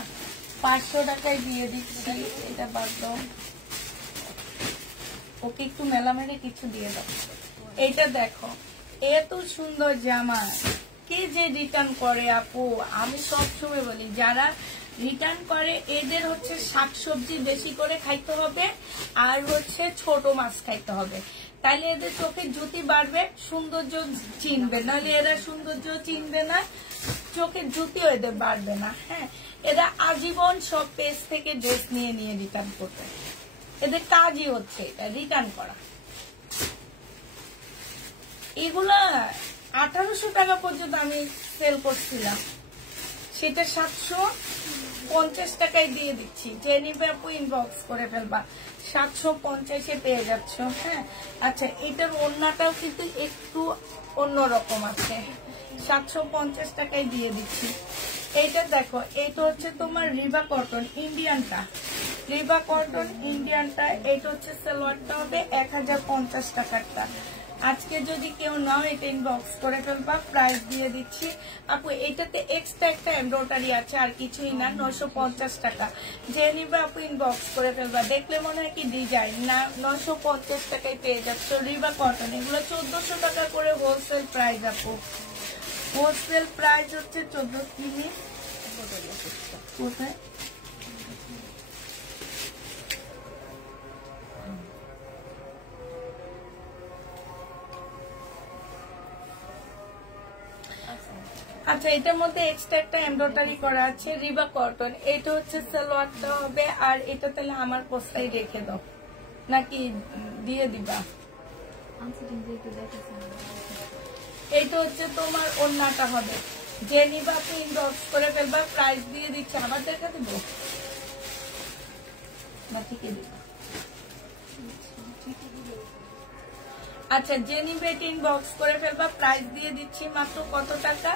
500 টাকায় দিয়ে দিচ্ছি। এটা বাদ দাও, ওকে একটু মেলামেলে কিছু দিয়ে দাও। এইটা দেখো, এত সুন্দর জামা কে যে রিটার্ন করে আপু, আমি সবসময় বলি যারা রিটার্ন করে এদের হচ্ছে শাকসবজি বেশি করে খাইতে হবে, আর হচ্ছে ছোট মাছ খাইতে হবে, তাইলে এদের চোখে জুতি বাড়বে, সৌন্দর্য চিনবে, নাহলে এরা সৌন্দর্য চিনবে না, চোখের জুতিও এদের বাড়বে না। হ্যাঁ, এরা আজীবন সব পেজ থেকে ড্রেস নিয়ে নিয়ে রিটার্ন করবে, এদের কাজই হচ্ছে এটা রিটার্ন করা। এগুলা 1800 টাকা পর্যন্ত আমি সেল করছিলাম, সেটা 750 টাকায় দিয়ে দিচ্ছি, যে নিবে আপু ইনবক্স করে ফেলবা, 750-এ পেয়ে যাচ্ছ। হ্যাঁ, আচ্ছা এটার ওড়নাটাও কিন্তু একটু অন্যরকম আছে, 750 টাকায় দিয়ে দিচ্ছি। এইটা দেখো, এটা হচ্ছে তোমার রিবা কটন ইন্ডিয়ানটা, রিবা কটন ইন্ডিয়ানটা, এটা হচ্ছে সালোয়ারটা হবে 1050 টাকারটা। আজকে যদি কেউ নাও এটা ইনবক্স করে ফেলবা, প্রাইস দিয়ে দিচ্ছি আপু। এটাতে এক্সট্রা একটা এমব্রয়ডারি আছে, আর কিছুই না, 950 টাকা। যে নিবে আপু ইনবক্স করে ফেলবা, দেখলে মনে হয় কি ডিজাইন না, 950 টাকায় পেয়ে যাচ্ছ রিবা কটন। এগুলো 1400 টাকা করে হোলসেল প্রাইস আপু, হোলসেল প্রাইস হচ্ছে 1400। কিনি কোথায় আচ্ছা, এটার মধ্যে এক্সট্রা একটা এমব্রয়ডারি করা আছে, রিবা কটন। এটা হচ্ছে সালোয়ারটা হবে, আর এটা তাহলে আমার পোস্টাই রেখে দাও নাকি দিয়ে দিবা? এইটা হচ্ছে তোমার ওড়নাটা হবে, যে নিবা আপনি ইনবক্স করে ফেলবা, প্রাইস দিয়ে দিচ্ছি। আবার দেখা দিব না, ঠিকই দিবা। আচ্ছা, যে নিবে ইনবক্স করে ফেলবা, প্রাইস দিয়ে দিচ্ছি মাত্র কত টাকা,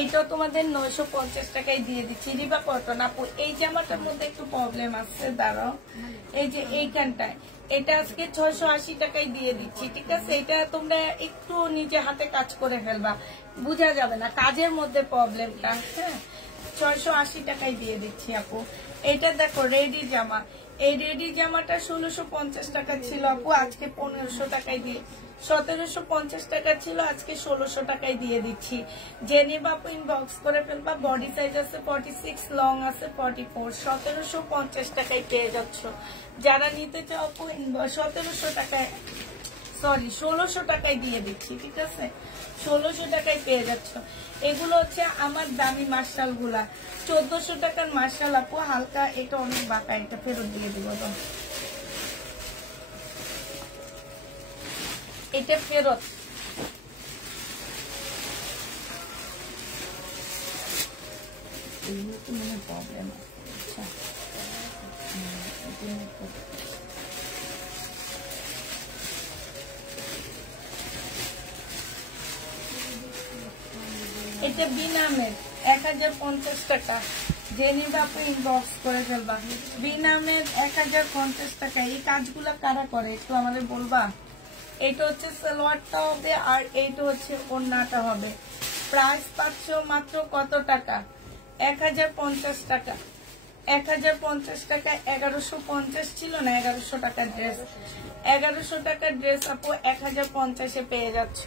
এইটাও তোমাদের 950 টাকায় দিয়ে দিচ্ছি, রিবা কটন আপু। এই জামাটার মধ্যে একটু প্রবলেম আছে, দাঁড়াও, এই যে এইখানটায় এটা আজকে 680 টাকায় দিয়ে দিচ্ছি, ঠিক আছে। এটা তোমরা একটু নিজে হাতে কাজ করে ফেলবা, বোঝা যাবে না কাজের মধ্যে প্রবলেমটা। হ্যাঁ, 680 টাকায় দিয়ে দিচ্ছি আপু। এটা দেখো রেডি জামা, এই রেডি জামাটা 1650 টাকা ছিল আপু, আজকে 1500 টাকায় দিয়ে, 1750 টাকা ছিল, আজকে 1600 টাকায় দিয়ে দিচ্ছি। যে নিবা আপু ইনবক্স করে ফেলবা, বডি সাইজ আছে 46, লং আছে 44, 1750 টাকায় পেয়ে যাচ্ছ। যারা নিতে চাও আপু 1700 টাকায়, সরি 1600 টাকায় দিয়ে দিচ্ছি, ঠিক আছে, 1600 টাকায় পেয়ে যাচ্ছ। এগুলো হচ্ছে আমার দামি মার্শাল গুলা, 1400 টাকার মার্শাল আপু, হালকা এটা অনেক বাঁকা, এটা ফেরত দিয়ে দিব তো, এটা ফেরত। এগুলো তো মনে প্রবলেম আছে। এটা বিনামের 1050 টাকা, যে নিবে আপনি ইনবক্স করে ফেলবা, বিনামের 1050 টাকা। এই কাজগুলা কারা করে একটু আমাদের বলবা? এটা হচ্ছে সালোয়ারটা হবে, আর এইটা হচ্ছে ওড়নাটা হবে। প্রাইস পাচ্ছ মাত্র কত টাকা? 1050 টাকা, 1050 টাকা, 1150 ছিল না, 1100 টাকার ড্রেস, 1100 টাকার ড্রেস আপু 1050-এ পেয়ে যাচ্ছ।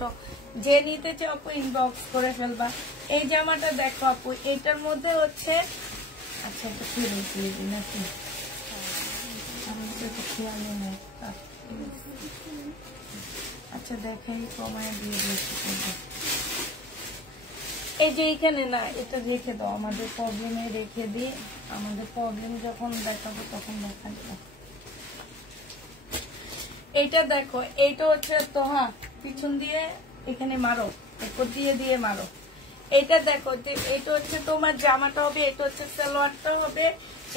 যে নিতে চাও আপু ইনবক্স করে ফেলবা। এই জামাটা দেখো আপু, এটার মধ্যে হচ্ছে, আচ্ছা এটা ফিরে দিই নাকি, আচ্ছা দেখাই কমায় দিয়ে দিয়েছি। এই যে এইখানে না, এটা রেখে দাও, আমাদের প্রবলেমে রেখে দিই, আমাদের প্রবলেম যখন দেখাবো তখন দেখা যাবে। এইটা দেখো, এইটা হচ্ছে তোহা পিছন দিয়ে এখানে মারো, উপর দিয়ে দিয়ে মারো। এটা দেখো, এটা হচ্ছে তোমার জামাটা হবে, এটা হচ্ছে সালোয়ারটা হবে,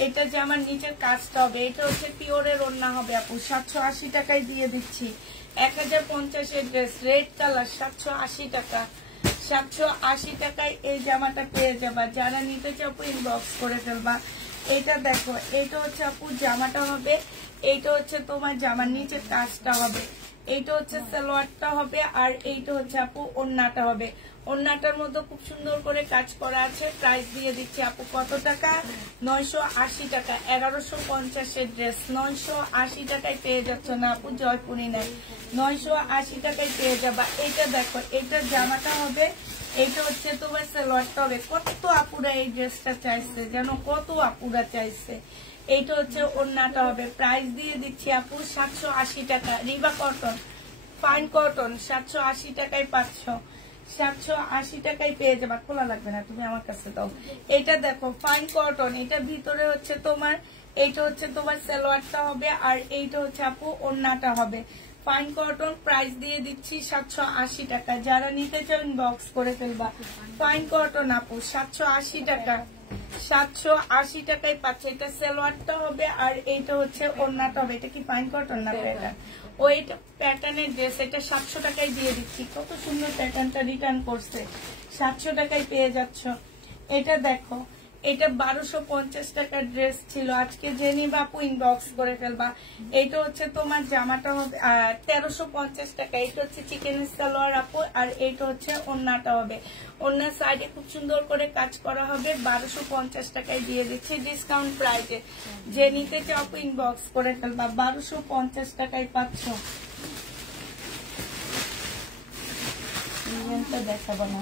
এটা জামার নিচের কাজটা হবে, এটা হচ্ছে পিওরের ওড়না হবে আপু। 780 টাকায় দিয়ে দিচ্ছি। 1050-এর ড্রেস, রেড কালার, 780 টাকা। 780 টাকায় এই জামাটা পেয়ে যাবা। যারা নিতে চাও আপু ইনবক্স করে ফেলবা। এটা দেখো, এটা হচ্ছে আপু জামাটা হবে, এইটা হচ্ছে তোমার জামার নিচের কাজটা হবে, এইটা হচ্ছে সালোয়ারটা হবে, আর এইটা হচ্ছে আপু ওড়নাটা হবে। ওড়নাটার মধ্যে খুব সুন্দর করে কাজ করা আছে। প্রাইস দিয়ে দিচ্ছি আপু কত টাকা? 980 টাকা। 1150-এর ড্রেস 980 টাকায় পেয়ে যাচ্ছ না আপু, জয়পুরি নাই, 980 টাকায় পেয়ে যাবা। এটা দেখো, এটার জামাটা হবে, এইটা হচ্ছে তোমার সালোয়ারটা হবে। কত আপুরা এই ড্রেসটা চাইছে, যেন কত আপুরা চাইছে। এইটা হচ্ছে ওড়নাটা হবে। প্রাইস দিয়ে দিচ্ছি আপু 780 টাকা। রিবা কটন, ফাইন কটন, 780 টাকায় পাচ্ছ। 780 টাকায় পেয়ে যাবা। খোলা লাগবে না, তুমি আমার কাছে দাও। এটা দেখো, ফাইন কটন, এটা ভিতরে হচ্ছে তোমার, এইটা হচ্ছে তোমার সালোয়ারটা হবে, আর এইটা হচ্ছে আপু ওড়নাটা হবে। ফাইন কটন, প্রাইস দিয়ে দিচ্ছি 780 টাকা। যারা নিতে চাও ইনবক্স করে ফেলবা। ফাইন কটন আপু 780 টাকা। 780 টাকায় পাচ্ছে। এটা সালোয়ারটা হবে, আর এইটা হচ্ছে ওড়নাটা হবে। এটা কি ফাইন কটন না প্যাটার্ন? ওইটা প্যাটার্নের ড্রেস, এটা 700 টাকায় দিয়ে দিচ্ছি। কত সুন্দর প্যাটার্নটা রিটার্ন করছে, 700 টাকায় পেয়ে যাচ্ছ। এটা দেখো, এটা 1250 টাকার ড্রেস ছিল। আজকে জেনি বাপু ইনবক্স করে ফেলবা। এইটা হচ্ছে তোমার জামাটা হবে 1350 টাকা। এটা হচ্ছে চিকেনের সালোয়ার আপু, আর এইটা হচ্ছে ওড়নাটা হবে। ওড়নার সাইডে খুব সুন্দর করে কাজ করা হবে। 1250 টাকায় দিয়ে দিচ্ছি ডিসকাউন্ট প্রাইসে। যে নিতে চাও আপু ইনবক্স করে ফেলবা। 1250 টাকায় পাচ্ছ। দেখাবো না,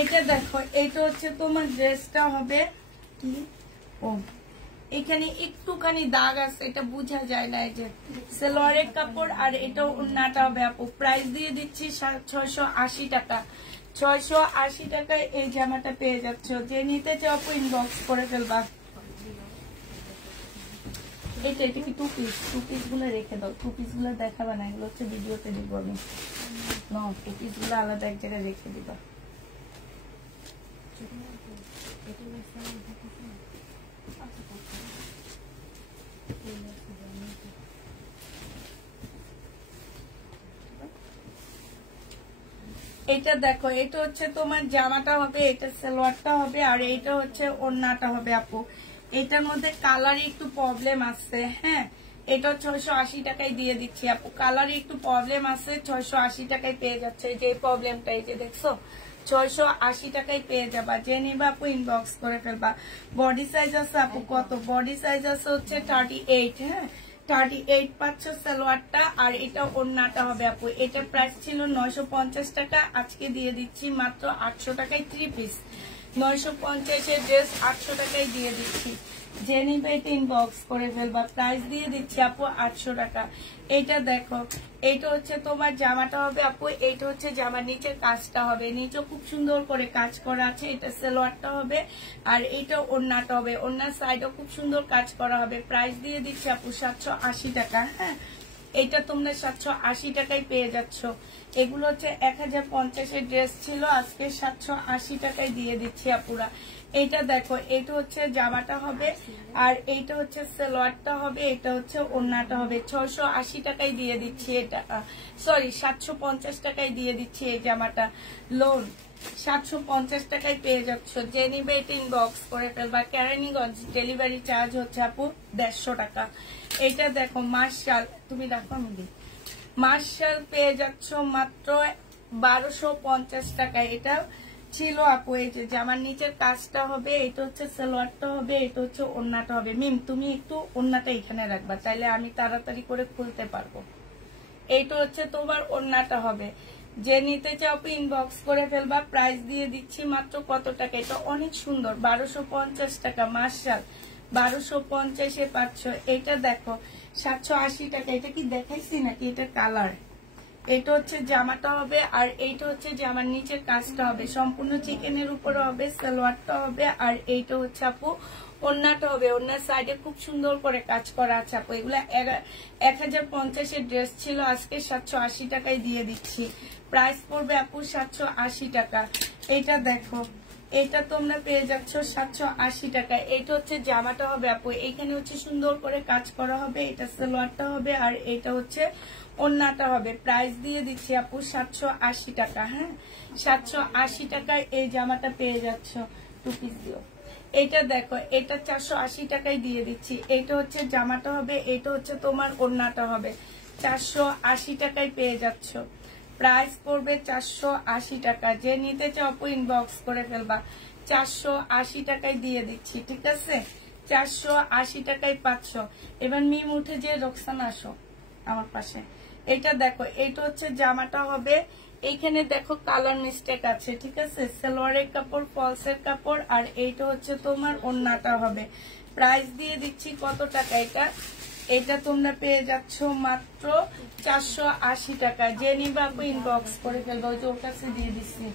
এটা দেখো, এটা হচ্ছে তোমার ড্রেসটা হবে কি, ও এখানে একটুখানি দাগ আছে, এটা বোঝা যায় না। এই যে সালোয়ারের কাপড়, আর এটা ওড়নাটা হবে আপু। প্রাইস দিয়ে দিচ্ছি 680 টাকা। 680 টাকায় এই জামাটা পেয়ে যাচ্ছ। যে নিতে চাও আপু ইনবক্স করে ফেলবা। এটা কি টু পিস? টু পিস গুলো রেখে দাও, টু পিস গুলো দেখাবে না, এগুলো হচ্ছে ভিডিওতে দিব আমি। টু পিস গুলো আলাদা এক জায়গায় রেখে দিবা। এটা দেখো, এটা হচ্ছে তোমার জামাটা হবে, এটা সালোয়ারটা হবে, আর এইটা হচ্ছে ওড়নাটা হবে আপু। এটার মধ্যে কালারে একটু প্রবলেম আছে, হ্যাঁ, এটা 680 টাকায় দিয়ে দিচ্ছি আপু। কালারে একটু প্রবলেম আছে, 680 টাকায় পেয়ে যাচ্ছে। যে প্রবলেমটা, এই যে দেখছো, 680 টাকায় পেয়ে যাবা। যে নিবা আপু ইনবক্স করে ফেলবা। বডি সাইজ আছে আপু কত? বডি সাইজ আছে হচ্ছে 38, হ্যাঁ 38 পাচ্ছ সালোয়ারটা, আর এটা ওড়নাটা হবে আপু। এটার প্রাইস ছিল 950 টাকা, আজকে দিয়ে দিচ্ছি মাত্র 800 টাকায় 3 পিস। 950-এর ড্রেস 800 টাকায় দিয়ে দিচ্ছি। যে নিবে এটা ইনবক্স করে ফেলবা। প্রাইস দিয়ে দিচ্ছি আপু 800 টাকা। এইটা দেখো, এইটা হচ্ছে তোমার জামাটা হবে আপু, এইটা হচ্ছে জামার নিচের কাজটা হবে। নিচে খুব সুন্দর করে কাজ করা আছে। এটা সালোয়ারটা হবে, আর এইটা ওড়নাটা হবে। ওড়নার সাইডও খুব সুন্দর কাজ করা হবে। প্রাইস দিয়ে দিচ্ছি আপু 780 টাকা। হ্যাঁ, এইটা তোমরা 780 টাকায় পেয়ে যাচ্ছ। এগুলো হচ্ছে 1050-এর ড্রেস ছিল, আজকে 780 টাকায় দিয়ে দিচ্ছি আপুরা। এইটা দেখো, এইটা হচ্ছে জামাটা হবে, আর এইটা হচ্ছে সালোয়ারটা হবে, এটা হচ্ছে ওড়নাটা হবে। 680 টাকায় দিয়ে দিচ্ছি এটা, সরি 750 টাকায় দিয়ে দিচ্ছি এই জামাটা। লোন 750 টাকায় পেয়ে যাচ্ছ। যে নিবে এটা ইনবক্স করে ফেলবা। কেরানীগঞ্জ ডেলিভারি চার্জ হচ্ছে আপু 150 টাকা। এটা দেখো মার্শাল, তুমি দেখো আমি দিই, মার্শাল পেয়ে যাচ্ছ মাত্র 1250 টাকায়। এটা ছিল আপু এই যে জামার নিচের কাজটা হবে, এটা হচ্ছে সালোয়ারটা হবে, এটা হচ্ছে ওড়নাটা হবে। মিম তুমি একটু ওড়নাটা এখানে রাখবা, তাইলে আমি তাড়াতাড়ি করে খুলতে পারবো। এইটা হচ্ছে তোমার ওড়নাটা হবে। যে নিতে চাও ইনবক্স করে ফেলবা। প্রাইস দিয়ে দিচ্ছি মাত্র কত টাকা, এটা অনেক সুন্দর 1250 টাকা। মার্শাল 1250-এ পাচ্ছ। এটা দেখো 780 টাকা। এটা কি দেখাইছি নাকি? এটা কালার। এটা হচ্ছে জামাটা হবে, আর এইটা হচ্ছে জামার নিচের কাজটা হবে, সম্পূর্ণ চিকেনের উপরে হবে, সালোয়ারটা হবে, আর এইটা হচ্ছে আপু ওড়নাটা হবে। ওড়নার সাইডে খুব সুন্দর করে কাজ করা আছে আপু। এগুলা 1050-এর ড্রেস ছিল, আজকে 780 টাকায় দিয়ে দিচ্ছি। প্রাইস পড়বে আপু 780 টাকা। এটা দেখো, এটা তোমরা পেয়ে যাচ্ছ 780 টাকা। এটা হচ্ছে জামাটা হবে আপু, এইখানে হচ্ছে সুন্দর করে কাজ করা হবে, এটা সালোয়ারটা হবে, আর এটা হচ্ছে ওড়নাটা হবে। প্রাইস দিয়ে দিচ্ছি আপু 780 টাকা। হ্যাঁ, 780 টাকায় এই জামাটা পেয়ে যাচ্ছ। 2 পিস দিও। এটা দেখো, এটা 480 টাকায় দিয়ে দিচ্ছি। এটা হচ্ছে জামাটা হবে, এটা হচ্ছে তোমার ওড়নাটা হবে। 480 টাকায় পেয়ে যাচ্ছ। প্রাইস পড়বে 480 টাকা। যে নিতে চাও আপু ইনবক্স করে ফেলবা। 480 টাকায় দিয়ে দিচ্ছি, ঠিক আছে? 480 টাকায় পাচ্ছ। এবার মিম উঠে যে রোকসানা আসো আমার পাশে। এটা দেখো, এটা হচ্ছে জামাটা হবে। এইখানে দেখো কালার মিস্টেক আছে, ঠিক আছে? সালোয়ারের কাপড়, ফলসের কাপড়, আর এইটা হচ্ছে তোমার ওড়নাটা হবে। প্রাইস দিয়ে দিচ্ছি কত টাকা এটা? এটা তোমরা পেয়ে যাচ্ছ মাত্র 480 টাকা। যে নিবা আপু ইনবক্স করে ফেলবো। ওই যে ওর কাছে দিয়ে দিচ্ছি।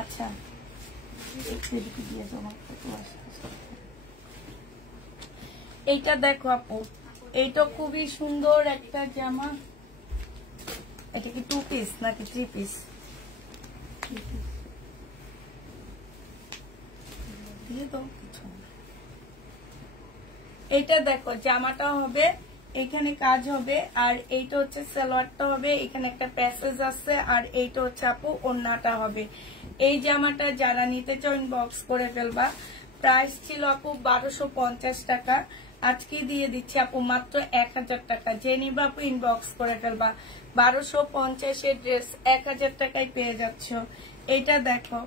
আচ্ছা, এইটা দেখো আপু, এইটা খুবই সুন্দর একটা জামা। এটা কি 2 পিস নাকি 3 পিস? এটা দেখো, জামাটা হবে, এখানে কাজ হবে, আর এইটা হচ্ছে সালোয়ারটা হবে, এখানে একটা প্যাসেজ আছে, আর এইটা হচ্ছে আপু ওড়নাটা হবে। এই জামাটা যারা নিতে চাও ইনবক্স করে ফেলবা। প্রাইস ছিল আপু 1250 টাকা, আজকে দিয়ে দিচ্ছি আপু মাত্র 1000 টাকা। যে নিবা আপু ইনবক্স করে ফেলবা। 1250-এর ড্রেস 1000 টাকায় পেয়ে যাচ্ছ। এটা দেখো,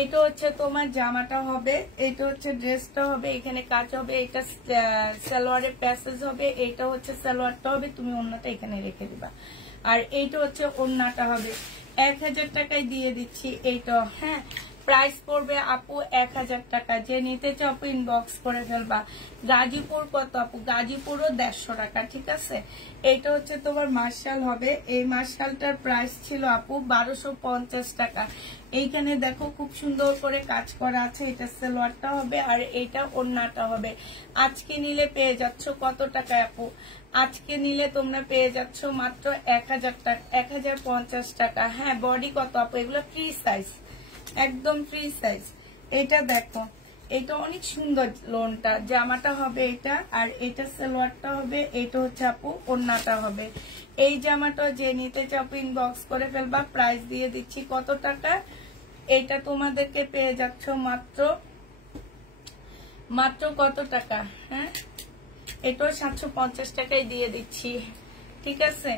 এটা হচ্ছে তোমার জামাটা হবে, এটা হচ্ছে ড্রেসটা হবে, এখানে কাজ হবে, এটা সালোয়ারের প্যাসেজ হবে, এটা হচ্ছে সালোয়ারটা হবে, তুমি ওড়নাটা এখানে রেখে দিবা। আর এইটা হচ্ছে ওড়নাটা হবে। 1000 টাকায় দিয়ে দিচ্ছি এইটা। হ্যাঁ, প্রাইস পড়বে আপু 1000 টাকা। যে নিতে চাও আপু ইনবক্স করে ফেলবা। গাজীপুর কত আপু? গাজীপুরও 150 টাকা, ঠিক আছে? এইটা হচ্ছে তোমার মার্শাল হবে। এই মার্শালটার প্রাইস ছিল আপু 1250 টাকা। এইখানে দেখো খুব সুন্দর করে কাজ করা আছে, এটা সালোয়ারটা হবে, আর এইটা ওড়নাটা হবে। আজকে নিলে পেয়ে যাচ্ছ কত টাকায় আপু? আজকে নিলে তোমরা পেয়ে যাচ্ছ মাত্র 1000 টাকা, 1050 টাকা। হ্যাঁ, বডি কত আপু? এগুলো ফ্রি সাইজ, একদম ফ্রি সাইজ। এটা দেখো, এটা অনেক সুন্দর লোনটা। জামাটা হবে এটা, আর এটা সালোয়ারটা হবে, এটা হচ্ছে আপু ওড়নাটা হবে। এই জামাটা যে নিতে চাও ইনবক্স করে ফেলবা। প্রাইস দিয়ে দিচ্ছি কত টাকা? এটা তোমাদেরকে পেয়ে যাচ্ছ মাত্র কত টাকা? হ্যাঁ, এটাও 750 টাকায় দিয়ে দিচ্ছি, ঠিক আছে?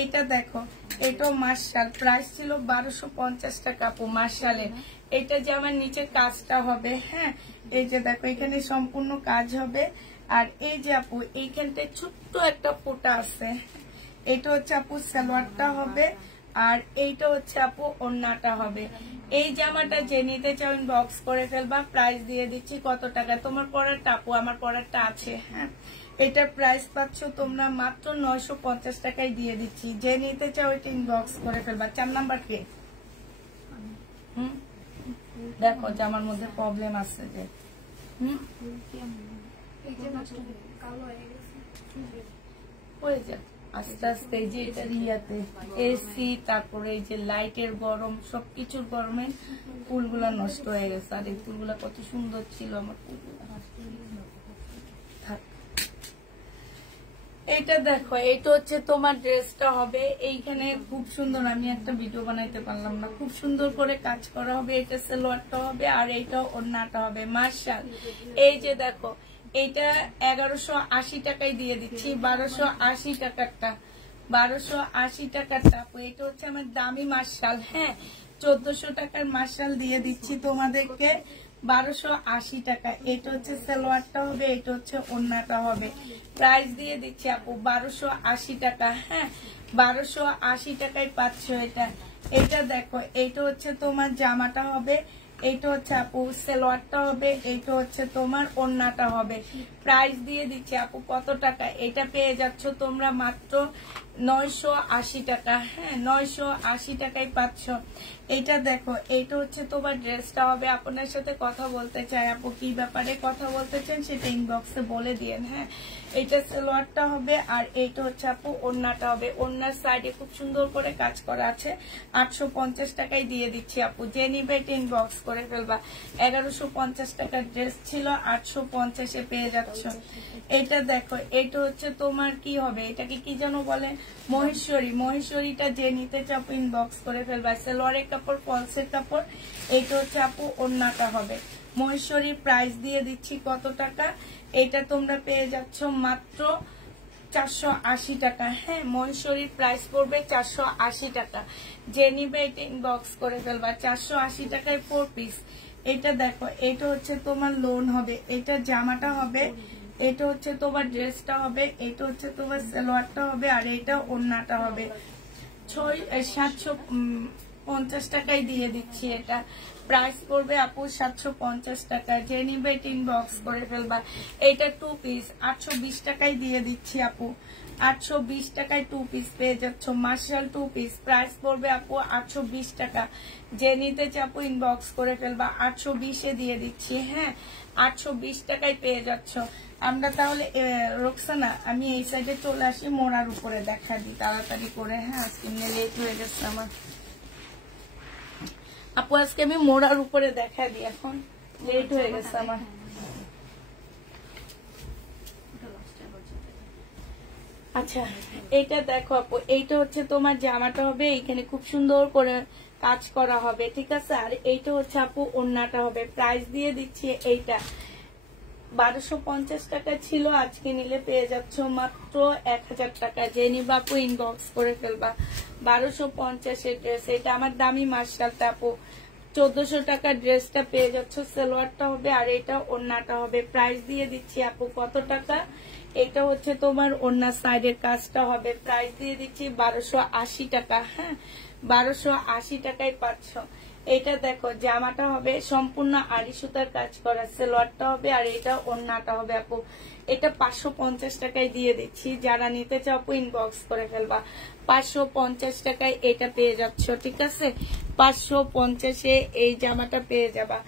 এইটা দেখো, এটাও মার্শাল, প্রাইস ছিল 1250 টাকা আপু মার্শালের। এটা যে আমার নিচের কাজটা হবে। হ্যাঁ, এই যে দেখো, এখানে সম্পূর্ণ কাজ হবে, আর এই যে আপু এইখানটায় ছোট্ট একটা ফোঁটা আছে, এটা হচ্ছে আপু সালোয়ারটা হবে, আর এইটা হচ্ছে আপু ওড়নাটা হবে। এই জামাটা যে নিতে চাও ইনবক্স করে ফেলবা। প্রাইস দিয়ে দিচ্ছি কত টাকা? তোমার পরারটা আপু, আমার পরারটা আছে। হ্যাঁ, এটার প্রাইস পাচ্ছ তোমরা মাত্র 950 টাকায় দিয়ে দিচ্ছি। যে নিতে চাও এটা ইনবক্স করে ফেলবা। 4 নাম্বার কে? দেখো, জামার মধ্যে প্রবলেম আছে যে হয়ে যায় আস্তে আস্তে। যে এটা ইয়াতে এসি, তারপরে এই যে লাইটের গরম, সবকিছুর গরমে ফুলগুলা নষ্ট হয়ে গেছে। আর এই ফুলগুলা কত সুন্দর ছিল আমার ফুলগুলা। এটা দেখো, এটা হচ্ছে তোমার ড্রেসটা হবে। এইখানে খুব সুন্দর, আমি একটা ভিডিও বানাইতে পারলাম না, খুব সুন্দর করে কাজ করা হবে। এটা সালোয়ারটা হবে, আর এইটা ওড়নাটা হবে। মার্শাল, এই যে দেখো, এইটা 1180 টাকায় দিয়ে দিচ্ছি। 1280 টাকারটা, 1280 টাকারটা। এটা হচ্ছে আমার দামি মার্শাল। হ্যাঁ, 1400 টাকার মার্শাল দিয়ে দিচ্ছি তোমাদেরকে 1280 টাকা। এটা হচ্ছে সালোয়ারটা হবে, এটা হচ্ছে ওড়নাটা হবে। প্রাইস দিয়ে দিচ্ছি আপু 1280 টাকা। হ্যাঁ 1280 টাকায় পাচ্ছ এটা। এটা দেখো, এটা হচ্ছে তোমার জামাটা হবে, এইটা হচ্ছে আপু সালোয়ারটা হবে, এইটা হচ্ছে তোমার ওড়নাটা হবে। প্রাইস দিয়ে দিচ্ছি আপু কত টাকা? এটা পেয়ে যাচ্ছ তোমরা মাত্র 980 টাকা। হ্যাঁ 980 টাকায় পাচ্ছ। এটা দেখো, এইটা হচ্ছে তোমার ড্রেসটা হবে। আপনার সাথে কথা বলতে চাই আপু, কি ব্যাপারে কথা বলতে চান সেটা ইনবক্সে বলে দিয়েন। হ্যাঁ এটা সালোয়ারটা হবে আর এইটা হচ্ছে আপু ওড়নাটা হবে। ওড়নার সাইডে খুব সুন্দর করে কাজ করা আছে। 850 টাকায় দিয়ে দিচ্ছি আপু, যে নিবে এটা ইনবক্স করে ফেলবা। 1150 টাকার ড্রেস ছিল, 850-এ পেয়ে যাচ্ছ। এটা দেখো, এটা হচ্ছে তোমার কি হবে, এটাকে কি যেন বলে, মহেশ্বরী। মহেশ্বরীটা যে নিতে চাও ইনবক্স করে ফেলবা। সালোয়ারের কাপড়, ফলসের কাপড়। এইটা হচ্ছে আপু ওড়নাটা হবে। মহেশ্বরীর প্রাইস দিয়ে দিচ্ছি কত টাকা? এটা তোমরা পেয়ে যাচ্ছ মাত্র 480 টাকা। হ্যাঁ মহেশ্বরীর প্রাইস পড়বে 480 টাকা। যে নিবে এটা ইনবক্স করে ফেলবা। 480 টাকায় 4 পিস। এটা দেখো, এটা হচ্ছে তোমার লোন হবে, এটা জামাটা হবে, এটা হচ্ছে তোমার ড্রেসটা হবে, এটা হচ্ছে তোমার সালোয়ারটা হবে আর এটা ওড়নাটা হবে। 750 টাকায় দিয়ে দিচ্ছি এটা। প্রাইস পড়বে আপু 750 টাকা। যে নিবে এটা ইনবক্স করে ফেলবা। এটা 2 পিস 820 টাকায় দিয়ে দিচ্ছি আপু। 820 টাকায় 2 পিস পেয়ে যাচ্ছ। মার্শাল 2 পিস প্রাইস পড়বে আপু 820 টাকা। যে নিতে চাপু ইনবক্স করে ফেলবা। 820-এ দিয়ে দিচ্ছি। হ্যাঁ 820 টাকায় পেয়ে যাচ্ছ। আমরা তাহলে রোকসানা, আমি এই সাইডে চলে আসি, মোড়ার উপরে দেখা দিই তাড়াতাড়ি করে। হ্যাঁ আজকে লেট হয়ে গেছে আমার আপু, আজকে আমি মোড়ার উপরে দেখা দিই, এখন লেট হয়ে গেছে আমার। আচ্ছা এইটা দেখো আপু, এইটা হচ্ছে তোমার জামাটা হবে, এইখানে খুব সুন্দর করে কাজ করা হবে, ঠিক আছে। আর এইটা হচ্ছে আপু ওড়নাটা হবে। প্রাইস দিয়ে দিচ্ছি এইটা 1250 টাকা ছিল, আজকে নিলে পেয়ে যাচ্ছ মাত্র 1000 টাকা। যে নিবা আপু ইনবক্স করে ফেলবা। 1250-এর ড্রেস, এটা আমার দামি মার্শালটা আপু। 1400 টাকার ড্রেসটা পেয়ে যাচ্ছ, সালোয়ারটা হবে আর এটা ওড়নাটা হবে। প্রাইস দিয়ে দিচ্ছি আপু কত টাকা? এটা হচ্ছে তোমার ওড়নার সাইডের কাজটা হবে। প্রাইস দিয়ে দিচ্ছি 1280 টাকা। হ্যাঁ 1280 টাকায় পাচ্ছ। এটা দেখো, জামাটা হবে সম্পূর্ণ আড়ি সুতার কাজ করা, সালোয়ারটা হবে আর এটা ওড়নাটা হবে আপু। এটা 550 টাকায় দিয়ে দিচ্ছি। যারা নিতে চাও আপু ইনবক্স করে ফেলবা। 550 টাকায় এটা পেয়ে যাচ্ছ, ঠিক আছে। 550-এ এই জামাটা পেয়ে যাবা।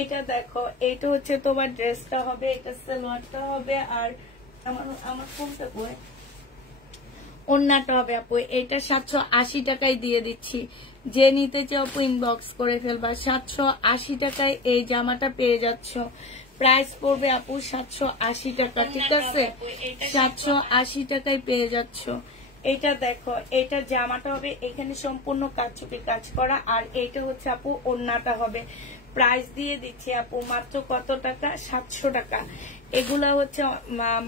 এটা দেখো, এটা হচ্ছে তোমার ড্রেসটা হবে, এটা সালোয়ারটা হবে আর আমার কোনটা বই, ওড়নাটা হবে আপু। এটা 780 টাকায় দিয়ে দিচ্ছি। যে নিতে চাও আপু ইনবক্স করে ফেলবা। 780 টাকায় এই জামাটা পেয়ে যাচ্ছ। প্রাইস পড়বে আপু 780 টাকা, ঠিক আছে। 780 টাকায় পেয়ে যাচ্ছ। এটা দেখো, এটা জামাটা হবে, এখানে সম্পূর্ণ কাজচুপি কাজ করা আর এটা হচ্ছে আপু ওড়নাটা হবে। প্রাইস দিয়ে দিচ্ছি আপু মাত্র কত টাকা? 700 টাকা। এগুলা হচ্ছে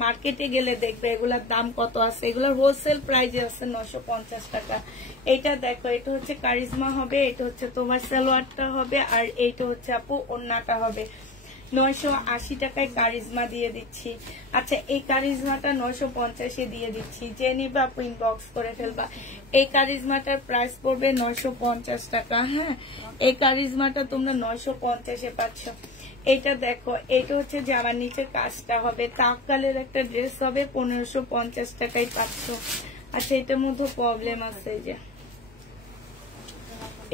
মার্কেটে গেলে দেখবে এগুলার দাম কত আছে, এগুলার হোলসেল প্রাইসে আছে 950 টাকা। এটা দেখো, এটা হচ্ছে কারিজমা হবে, এটা হচ্ছে তোমার সালোয়ারটা হবে আর এইটা হচ্ছে আপু ওড়নাটা হবে। 980 টাকায় কারিজমা দিয়ে দিচ্ছি। আচ্ছা এই কারিজমাটা 950-এ দিয়ে দিচ্ছি। যে নিবে আপু ইনবক্স করে ফেলবা। এই কারিজমাটার প্রাইস পড়বে 950 টাকা। হ্যাঁ এই কারিজমাটা তোমরা 950-এ পাচ্ছ। এটা দেখো, এটা হচ্ছে জামার নিচে কাজটা হবে, তাকালের একটা ড্রেস হবে, 1550 টাকায় পাচ্ছ। আচ্ছা এটার মধ্যে প্রবলেম আছে, যে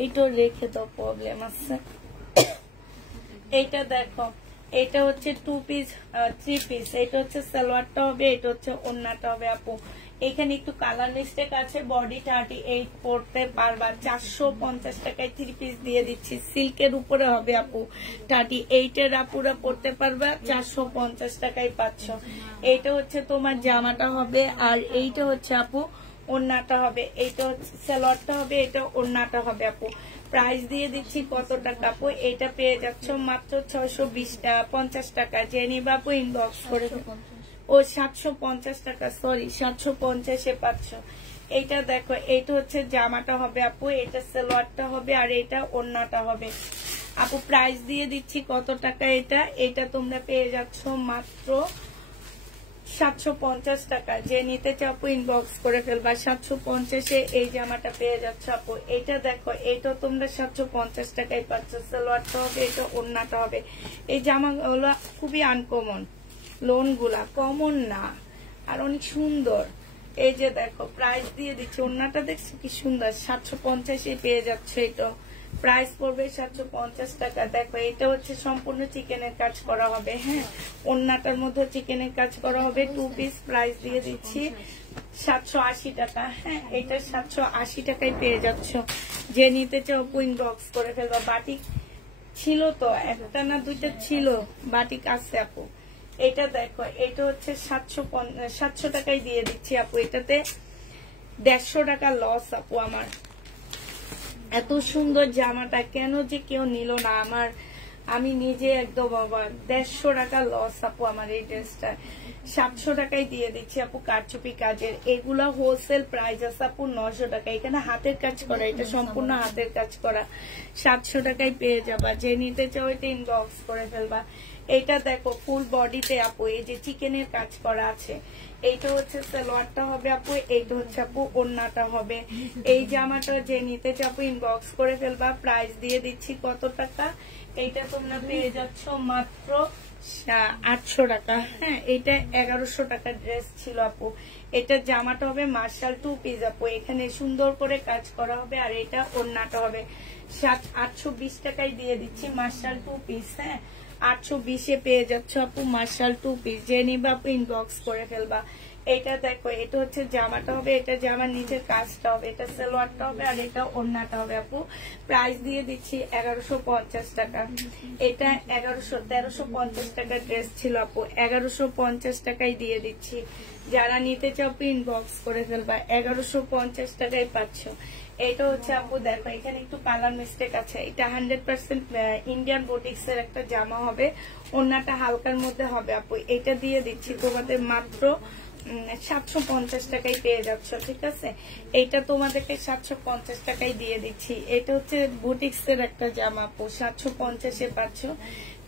এইটা রেখে তো প্রবলেম আছে। এইটা দেখো, এটা হচ্ছে 2 পিস 3 পিস। এটা হচ্ছে সালোয়ারটা হবে, এটা হচ্ছে ওড়নাটা হবে আপু। এখানে একটু কালার মিস্টেক আছে। বডি 38 পড়তে পারবা। 450 টাকায় 3 পিস দিয়ে দিচ্ছি। সিল্কের উপরে হবে আপু। 38-এর আপুরা পড়তে পারবা, 450 টাকায় পাচ্ছ। এইটা হচ্ছে তোমার জামাটা হবে আর এইটা হচ্ছে আপু ওড়নাটা হবে। এইটা হচ্ছে সালোয়ারটা হবে, এটা ওড়নাটা হবে আপু। প্রাইস দিয়ে দিচ্ছি কত টাকা আপু? এটা পেয়ে যাচ্ছ মাত্র 650 টাকা। যে নিবা আপু ইনবক্স করে। ও 750 টাকা, সরি 750-এ পাচ্ছ। এইটা দেখো, এইটা হচ্ছে জামাটা হবে আপু, এটা সালোয়ারটা হবে, আর এটা ওড়নাটা হবে আপু। প্রাইস দিয়ে দিচ্ছি কত টাকা এটা? এটা তোমরা পেয়ে যাচ্ছ মাত্র 750 টাকা। যে নিতে চাও আপু ইনবক্স করে ফেলবা। 750-এ এই জামাটা পেয়ে যাচ্ছ আপু। এটা দেখো, এটা তোমরা 750 টাকায় পাচ্ছ। সালোয়ারটা হবে, এটা ওড়নাটা হবে। এই জামাগুলো খুবই আনকমন, লোন গুলা কমন না, আর অনেক সুন্দর। এই যে দেখো, প্রাইস দিয়ে দিচ্ছি। ওড়নাটা দেখছো কি সুন্দর, 750-এ পেয়ে যাচ্ছে। এটা প্রাইস পড়বে 750 টাকা। দেখো, এটা হচ্ছে সম্পূর্ণ চিকেনের কাজ করা হবে। হ্যাঁ, ওড়নাটার মধ্যে চিকেনের কাজ করা হবে। 2 পিস প্রাইস দিয়ে দিচ্ছি 780 টাকা। হ্যাঁ, এটা 780 টাকায় পেয়ে যাচ্ছ। যে নিতে চাও ইনবক্স করে ফেলবা। বাটিক ছিল তো, একটা না দুইটা ছিল, বাটিক আছে আপু। এটা দেখো, এটা হচ্ছে 700 টাকায় দিয়ে দিচ্ছি আপু। এটাতে 150 টাকা লস আপু আমার। এত সুন্দর জামাটা কেন যে কেউ নিল না, আমি নিজে একদম অবাক। 150 টাকা লস আপু আমার এই ড্রেসটা। 700 টাকায় দিয়ে দিচ্ছি আপু, কারচুপি কাজের। এগুলা হোলসেল প্রাইস আছে আপু 900 টাকা। এখানে হাতের কাজ করা, এটা সম্পূর্ণ হাতের কাজ করা। 700 টাকায় পেয়ে যাবা। যে নিতে চাও এটা ইনবক্স করে ফেলবা। এটা দেখো, ফুল বডিতে আপু এই যে চিকেনের কাজ করা আছে। এইটা হচ্ছে সালোয়ারটা হবে আপু, এইটা হচ্ছে আপু ওড়নাটা হবে। এই জামাটা যে নিতে চাও আপু ইনবক্স করে ফেলবা। প্রাইস দিয়ে দিচ্ছি কত টাকা? এইটা তোমরা পেয়ে যাচ্ছ মাত্র 800 টাকা। হ্যাঁ, এটা 1100 টাকার ড্রেস ছিল আপু। এটা জামাটা হবে মার্শাল 2 পিস আপু। এখানে সুন্দর করে কাজ করা হবে, আর এটা ওড়নাটা হবে। 820 টাকায় দিয়ে দিচ্ছি মার্শাল 2 পিস। হ্যাঁ, 820-এ পেয়ে যাচ্ছ আপু মার্শাল 2 পিস। যে নিবা আপু ইনবক্স করে ফেলবা। এটা দেখো, এটা হচ্ছে জামাটা হবে, এটা জামার নিচের কাজটা হবে, এটা সালোয়ারটা হবে, আর এটা ওড়নাটা হবে আপু। প্রাইস দিয়ে দিচ্ছি 1150 টাকা। এটা 1350 টাকার ড্রেস ছিল আপু, 1150 টাকায় দিয়ে দিচ্ছি। যারা নিতে চাও ইনবক্স করে ফেলবা। 1150 টাকায় পাচ্ছ। এটা হচ্ছে আপু দেখো, এখানে একটু কালার মিস্টেক আছে। এটা 100% ইন্ডিয়ান বুটিক্স এর একটা জামা হবে। ওড়নাটা হালকার মধ্যে হবে আপু। এটা দিয়ে দিচ্ছি তোমাদের মাত্র 750 টাকায় পেয়ে যাচ্ছ। ঠিক আছে, এইটা তোমাদেরকে 750 টাকায় দিয়ে দিচ্ছি। এটা হচ্ছে বুটিক্স এর একটা জামা আপু, 750-এ পাচ্ছ।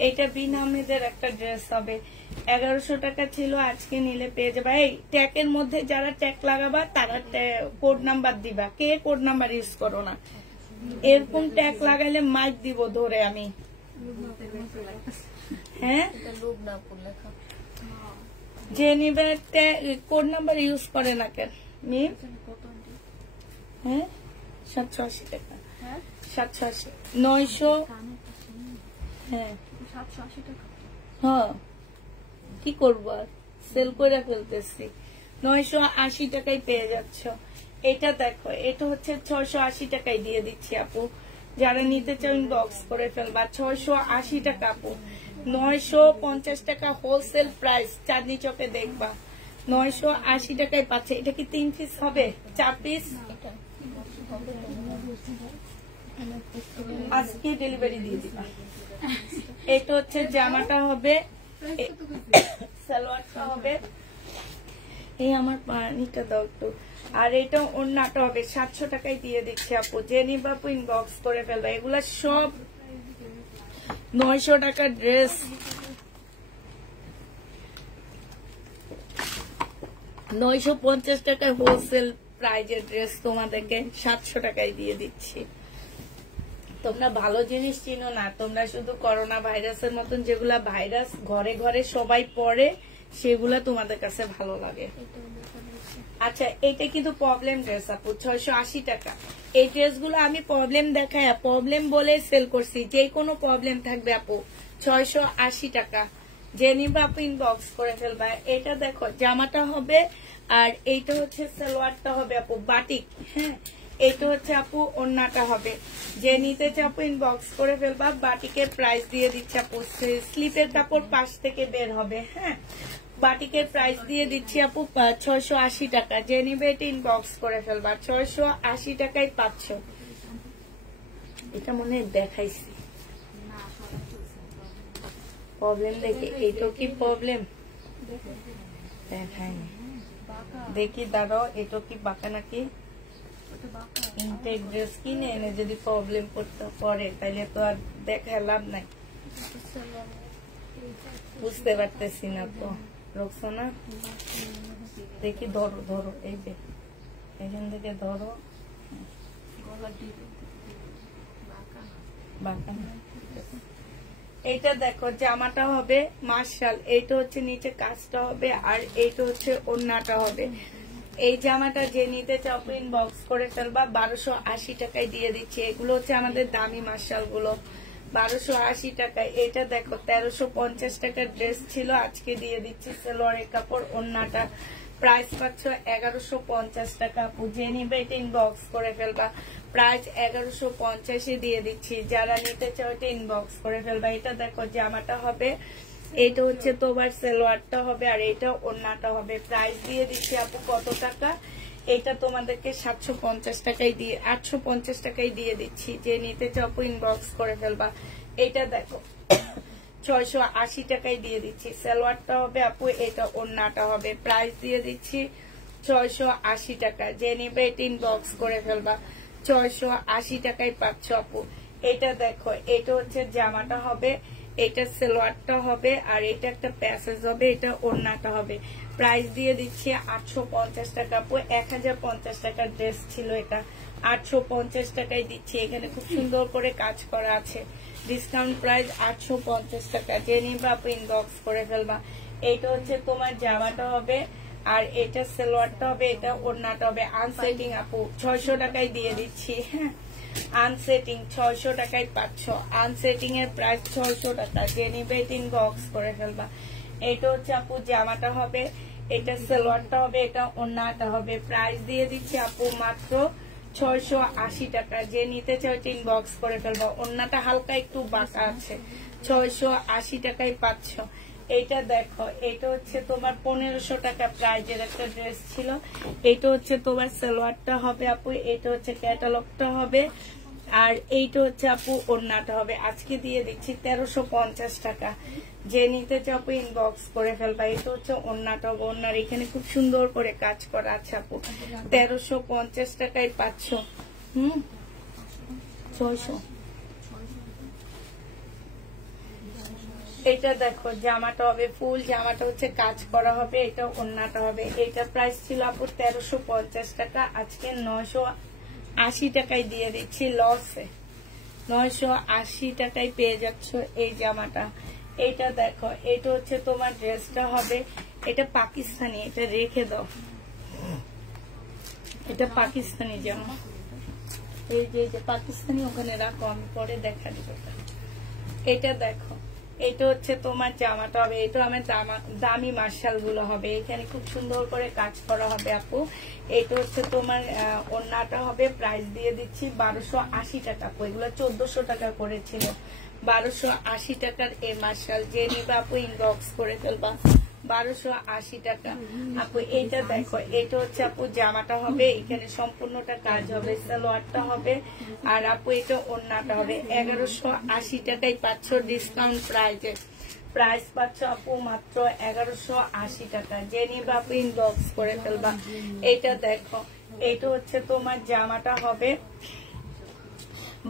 এটা বিন আহমেদের একটা ড্রেস হবে। 1100 টাকা ছিল, আজকে নিলে পেয়ে যাবা। এই ট্যাগের মধ্যে যারা ট্যাগ লাগাবা তারা কোড নাম্বার দিবা। কে কোড নাম্বার ইউজ করো না? এরকম ট্যাগ লাগাইলে মাইক দিব ধরে আমি। হ্যাঁ, যে নিবে কোড নাম্বার ইউজ করে না কেন মিম? হ্যাঁ, 780 টাকা। 780, 900। হ্যাঁ, 780 টাকা। হ্যাঁ, কি করবো আর, সেল করে ফেলতেছি। 980 টাকায় পেয়ে যাচ্ছ। এটা দেখো, এটা হচ্ছে 680 টাকায় দিয়ে দিচ্ছি আপু। যারা নিতে চাও ইনবক্স করে ফেলবা। 680 টাকা আপু। 950 টাকা হোলসেল প্রাইস। চাঁদনি চকে দেখবা 980 টাকায় পাচ্ছে। এটা কি 3 পিস হবে, 4 পিস? আজকে ডেলিভারি দিয়ে দিবা। এটা হচ্ছে জামাটা হবে, সালোয়ারটা হবে। এই আমার পানিটা দাও একটু। আর এটা ওড়নাটা হবে। 700 টাকায় দিয়ে দিচ্ছি আপু। যে নিবা আপু ইনবক্স করে ফেলবা। এগুলা সব 900 টাকার ড্রেস। 950 টাকায় হোলসেল প্রাইজের ড্রেস তোমাদেরকে 700 টাকায় দিয়ে দিচ্ছি। তোমরা ভালো জিনিস চিনো না, তোমরা শুধু করোনা ভাইরাসের মতন যেগুলা ভাইরাস ঘরে ঘরে সবাই পড়ে সেগুলা তোমাদের কাছে ভালো লাগে। আচ্ছা, এটা কিন্তু প্রবলেম ড্রেস আপু, 680 টাকা। এই ড্রেসগুলো আমি প্রবলেম দেখাই, প্রবলেম বলে সেল করছি। যে কোনো প্রবলেম থাকবে আপু, 680 টাকা। যে নিবা আপু ইনবক্স করে ফেলবা। এটা দেখো, জামাটা হবে, আর এইটা হচ্ছে সালোয়ারটা হবে আপু বাটিক। হ্যাঁ, এইটা হচ্ছে আপু ওড়নাটা হবে। যে নিতে চাও আপু ইনবক্স করে ফেলবা। বাটিকের প্রাইস দিয়ে দিচ্ছে আপু। স্লিপের কাপড় পাশ থেকে বের হবে। হ্যাঁ, বাটিকের প্রাইস দিয়ে দিচ্ছি আপু 680 টাকা। যে নিবে এটা ইনবক্স করে ফেলবা। 680 টাকায় পাচ্ছ। এটা মনে হয় দেখাইছি প্রবলেম দেখে। এইটা কি প্রবলেম দেখায়নি? দেখি দাঁড়াও, এটা কি বাঁকা নাকি? ইনটেক ড্রেস কিনে এনে যদি প্রবলেম করতে পারে তাহলে তো আর দেখা লাভ নাই। বুঝতে পারতেছি না তো রোকসানা, দেখি ধরো ধরো, এই যে এখান থেকে ধরো, বাঁকা না। এইটা দেখো জামাটা হবে মার্শাল, এইটা হচ্ছে নিচে কাজটা হবে আর এইটা হচ্ছে ওড়নাটা হবে। এই জামাটা যে নিতে চাও ইনবক্স করে ফেলবা, 1280 টাকায় দিয়ে দিচ্ছি। এগুলো হচ্ছে আমাদের দামি মার্শাল গুলো, 1280 টাকায়। এটা দেখো 1350 টাকার ড্রেস ছিল, আজকে দিয়ে দিচ্ছি সালোয়ারের কাপড়। ওড়নাটা প্রাইস পাচ্ছ 1150 টাকা। আপু যে নিবে এটা ইনবক্স করে ফেলবা, প্রাইস 1150 দিয়ে দিচ্ছি। যারা নিতে চাও এটা ইনবক্স করে ফেলবা। এটা দেখো জামাটা হবে, এইটা হচ্ছে তোমার সালোয়ারটা হবে আর এটা ওড়নাটা হবে। প্রাইস দিয়ে দিচ্ছি আপু কত টাকা? এটা তোমাদেরকে 750 টাকায় দিয়ে 850 টাকায় দিয়ে দিচ্ছি। যে নিতে চাও আপু ইনবক্স করে ফেলবা। এটা দেখো 680 টাকায় দিয়ে দিচ্ছি। সালোয়ারটা হবে আপু, এটা ওড়নাটা হবে। প্রাইস দিয়ে দিচ্ছি 680 টাকা। যে নিবে এটা ইনবক্স করে ফেলবা, 680 টাকায় পাচ্ছ আপু। এটা দেখো, এটা হচ্ছে জামাটা হবে, এটা সালোয়ারটা হবে আর এটা একটা প্যাসেজ হবে, এটা ওড়নাটা হবে। প্রাইস দিয়ে দিচ্ছি 850 টাকা আপু। 1050 টাকার ড্রেস ছিল, এটা 850 টাকায় দিচ্ছি। এখানে খুব সুন্দর করে কাজ করা আছে, ডিসকাউন্ট প্রাইস 850 টাকা। যে নিবা আপু ইনবক্স করে ফেলবা। এইটা হচ্ছে তোমার জামাটা হবে আর এটা সালোয়ারটা হবে, এটা ওড়নাটা হবে। আনসেটিং আপু 600 টাকায় দিয়ে দিচ্ছি। হ্যাঁ, আনসেটিং 600 টাকায় পাচ্ছ। আনসেটিং এর প্রাইস 600 টাকা। যে নিবে ইনবক্স করে ফেলবা। এটা হচ্ছে আপু জামাটা হবে, এটা সালোয়ারটা হবে, এটা ওড়নাটা হবে। প্রাইস দিয়ে দিচ্ছি আপু মাত্র 680 টাকা। যে নিতে চাও ইনবক্স করে ফেলবা। ওড়নাটা হালকা একটু বাঁকা আছে, 680 টাকায় পাচ্ছ। এইটা দেখো, এটা হচ্ছে তোমার 1500 টাকা প্রাইজের একটা ড্রেস ছিল। এটা হচ্ছে তোমার সালোয়ারটা হবে আপু, এটা হচ্ছে ক্যাটালগটা হবে আর এইটা হচ্ছে আপু ওড়নাটা হবে। আজকে দিয়ে দিচ্ছি 1350 টাকা। যে নিতে চাও আপু ইনবক্স করে ফেলবা। এটা হচ্ছে ওড়নাটা হবে, ওড়নার এখানে খুব সুন্দর করে কাজ করা আছে আপু। 1350 টাকায় পাচ্ছ। 600। এটা দেখো জামাটা হবে ফুল, জামাটা হচ্ছে কাজ করা হবে, এটা ওড়নাটা হবে। এটা প্রাইস ছিল আপু 1350 টাকা, আজকে 980 টাকায় দিয়ে দিচ্ছি লসে। 980 টাকায় পেয়ে যাচ্ছ এই জামাটা। এটা দেখো, এটা হচ্ছে তোমার ড্রেসটা হবে, এটা পাকিস্তানি, এটা রেখে দাও। এটা পাকিস্তানি জামা, এই যে পাকিস্তানি ওখানে রাখো, আমি পরে দেখা দিব। এটা দেখো, এটা হচ্ছে তোমার জামাটা হবে, এটা আমার দামি মার্শাল গুলো হবে। এখানে খুব সুন্দর করে কাজ করা হবে আপু। এটা হচ্ছে তোমার ওড়নাটা হবে। প্রাইস দিয়ে দিচ্ছি 1280 টাকা আপু। এগুলো 1400 টাকা করেছিল, 1280 টাকার এই মার্শাল। যে নিবা আপু ইনবক্স করে ফেলবা, 1280 টাকা আপু। এইটা দেখো, এটা হচ্ছে আপু জামাটা হবে, এখানে সম্পূর্ণটা কাজ হবে, সালোয়ারটা হবে আর আপু এটা ওড়নাটা হবে। 1180 টাকায় পাচ্ছ ডিসকাউন্ট প্রাইজে। প্রাইস পাচ্ছ আপু মাত্র 1180 টাকা। যে নিবা আপু ইনবক্স করে ফেলবা। এইটা দেখো, এটা হচ্ছে তোমার জামাটা হবে,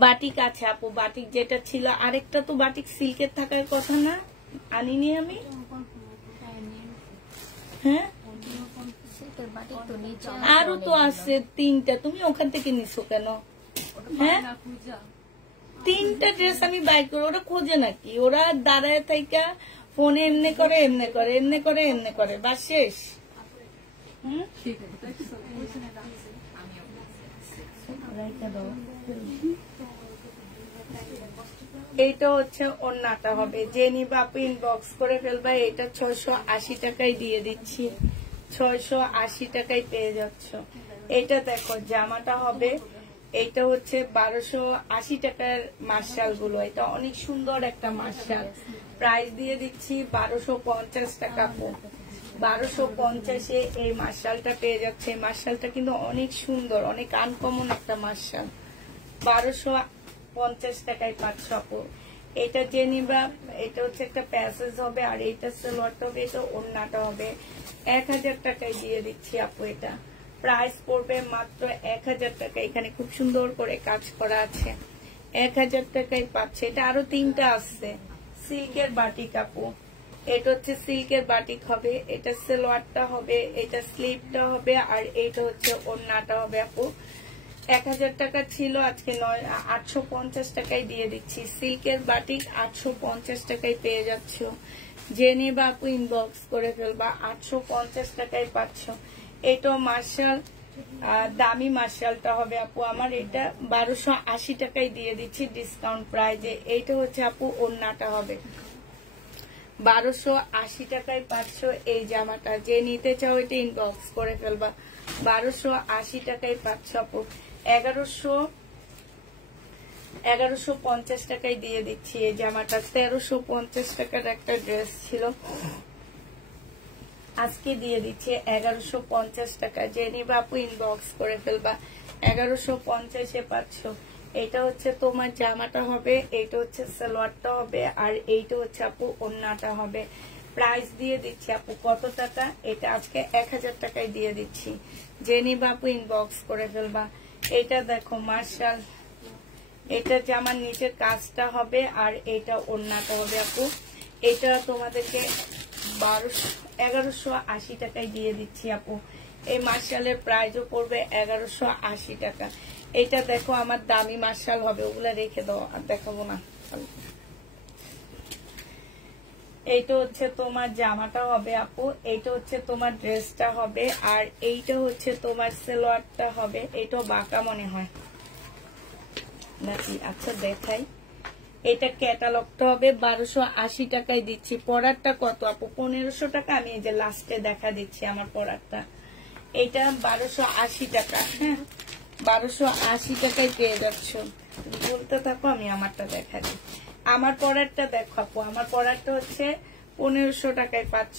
বাটিক আছে আপু। বাটিক যেটা ছিল, আরেকটা তো বাটিক সিল্কের থাকার কথা না, আনিনি আমি। হ্যাঁ, আরো তো আছে 3টা, তুমি ওখান থেকে নিছো কেন? হ্যাঁ, 3টা ড্রেস আমি বাই করি, ওরা খোঁজে নাকি? ওরা দাঁড়ায় থাইকা ফোনে এমনি করে এমনি করে এমনি করে এমনি করে, বাস শেষ। এইটা হচ্ছে ওড়নাটা হবে। যে নিবা আপু ইনবক্স করে ফেলবা। এটা 680 টাকায় দিয়ে দিচ্ছি, 680 টাকায় পেয়ে যাচ্ছ। এটা দেখো জামাটা হবে, এইটা হচ্ছে 1280 টাকার মার্শাল গুলো। এটা অনেক সুন্দর একটা মার্শাল। প্রাইস দিয়ে দিচ্ছি 1250 টাকা আপু। 1250-এ এই মার্শালটা পেয়ে যাচ্ছে। মার্শালটা কিন্তু অনেক সুন্দর, অনেক আনকমন একটা মার্শাল। 1250 টাকায় পাচ্ছ আপু। এটা যে নিবা এটা হচ্ছে একটা প্যাসেজ হবে, আর এটা সালোয়ারটা হবে, এটা ওড়নাটা হবে। 1000 টাকায় দিয়ে দিচ্ছি আপু। এটা প্রাইস পড়বে মাত্র 1000 টাকা। এখানে খুব সুন্দর করে কাজ করা আছে, 1000 টাকায় পাচ্ছে। এটা আরো 3টা আসছে সিল্কের বাটিক আপু। এটা হচ্ছে সিল্কের বাটিক হবে, এটা সালোয়ারটা হবে, এটা স্লিভটা হবে, আর এইটা হচ্ছে ওড়নাটা হবে আপু। 1000 টাকা ছিল, আজকে 850 টাকায় দিয়ে দিচ্ছি। সিল্কের বাটিক 850 টাকায় পেয়ে যাচ্ছ। যে নিবা আপু ইনবক্স করে ফেলবা, 850 টাকায় পাচ্ছ। এটাও মার্শাল, দামি মার্শালটা হবে আপু আমার। এটা 1280 টাকায় দিয়ে দিচ্ছি ডিসকাউন্ট প্রাইজে। এইটা হচ্ছে আপু ওড়নাটা হবে, 1280 টাকায় পাচ্ছ এই জামাটা। যে নিতে চাও এটা ইনবক্স করে ফেলবা, 1280 টাকায় পাচ্ছ আপু। 1150 টাকায় দিয়ে দিচ্ছি এই জামাটা। 1350 টাকার একটা ড্রেস ছিল, আজকে দিয়ে দিচ্ছি 1150 টাকা। যে নিবা আপু ইনবক্স করে ফেলবা, 1150-এ পাচ্ছ। এটা হচ্ছে তোমার জামাটা হবে, এইটা হচ্ছে সালোয়ারটা হবে, আর এইটা হচ্ছে আপু ওড়নাটা হবে। প্রাইস দিয়ে দিচ্ছি আপু কত টাকা? এটা আজকে 1000 টাকায় দিয়ে দিচ্ছি। যে নিবা আপু ইনবক্স করে ফেলবা। এটা দেখো মার্শাল, এটা জামার নিচের কাজটা হবে, আর এটা ওড়নাটা হবে আপু। এটা তোমাদেরকে 1180 টাকায় দিয়ে দিচ্ছি আপু। এই মার্শালের প্রাইসও পড়বে 1180 টাকা। এটা দেখো আমার দামি মার্শাল হবে, ওগুলা রেখে দাও, আর দেখাবো না। এইটা হচ্ছে তোমার জামাটা হবে আপু, এইটা হচ্ছে তোমার ড্রেসটা হবে, আর এইটা হচ্ছে তোমার সালোয়ারটা হবে। এটাও বাঁকা মনে হয় নাকি? আচ্ছা দেখাই। এটা ক্যাটালগটা হবে, 1280 টাকায় দিচ্ছি। পরারটা কত আপু? 1500 টাকা। আমি এই যে লাস্টে দেখা দিচ্ছি আমার পরারটা। এটা 1280 টাকা। হ্যাঁ, 1280 টাকায় পেয়ে যাচ্ছ। বলতে থাকো, আমি আমারটা দেখা দিই। আমার পরারটা দেখো আপু, আমার পরারটা হচ্ছে 1500 টাকায় পাচ্ছ।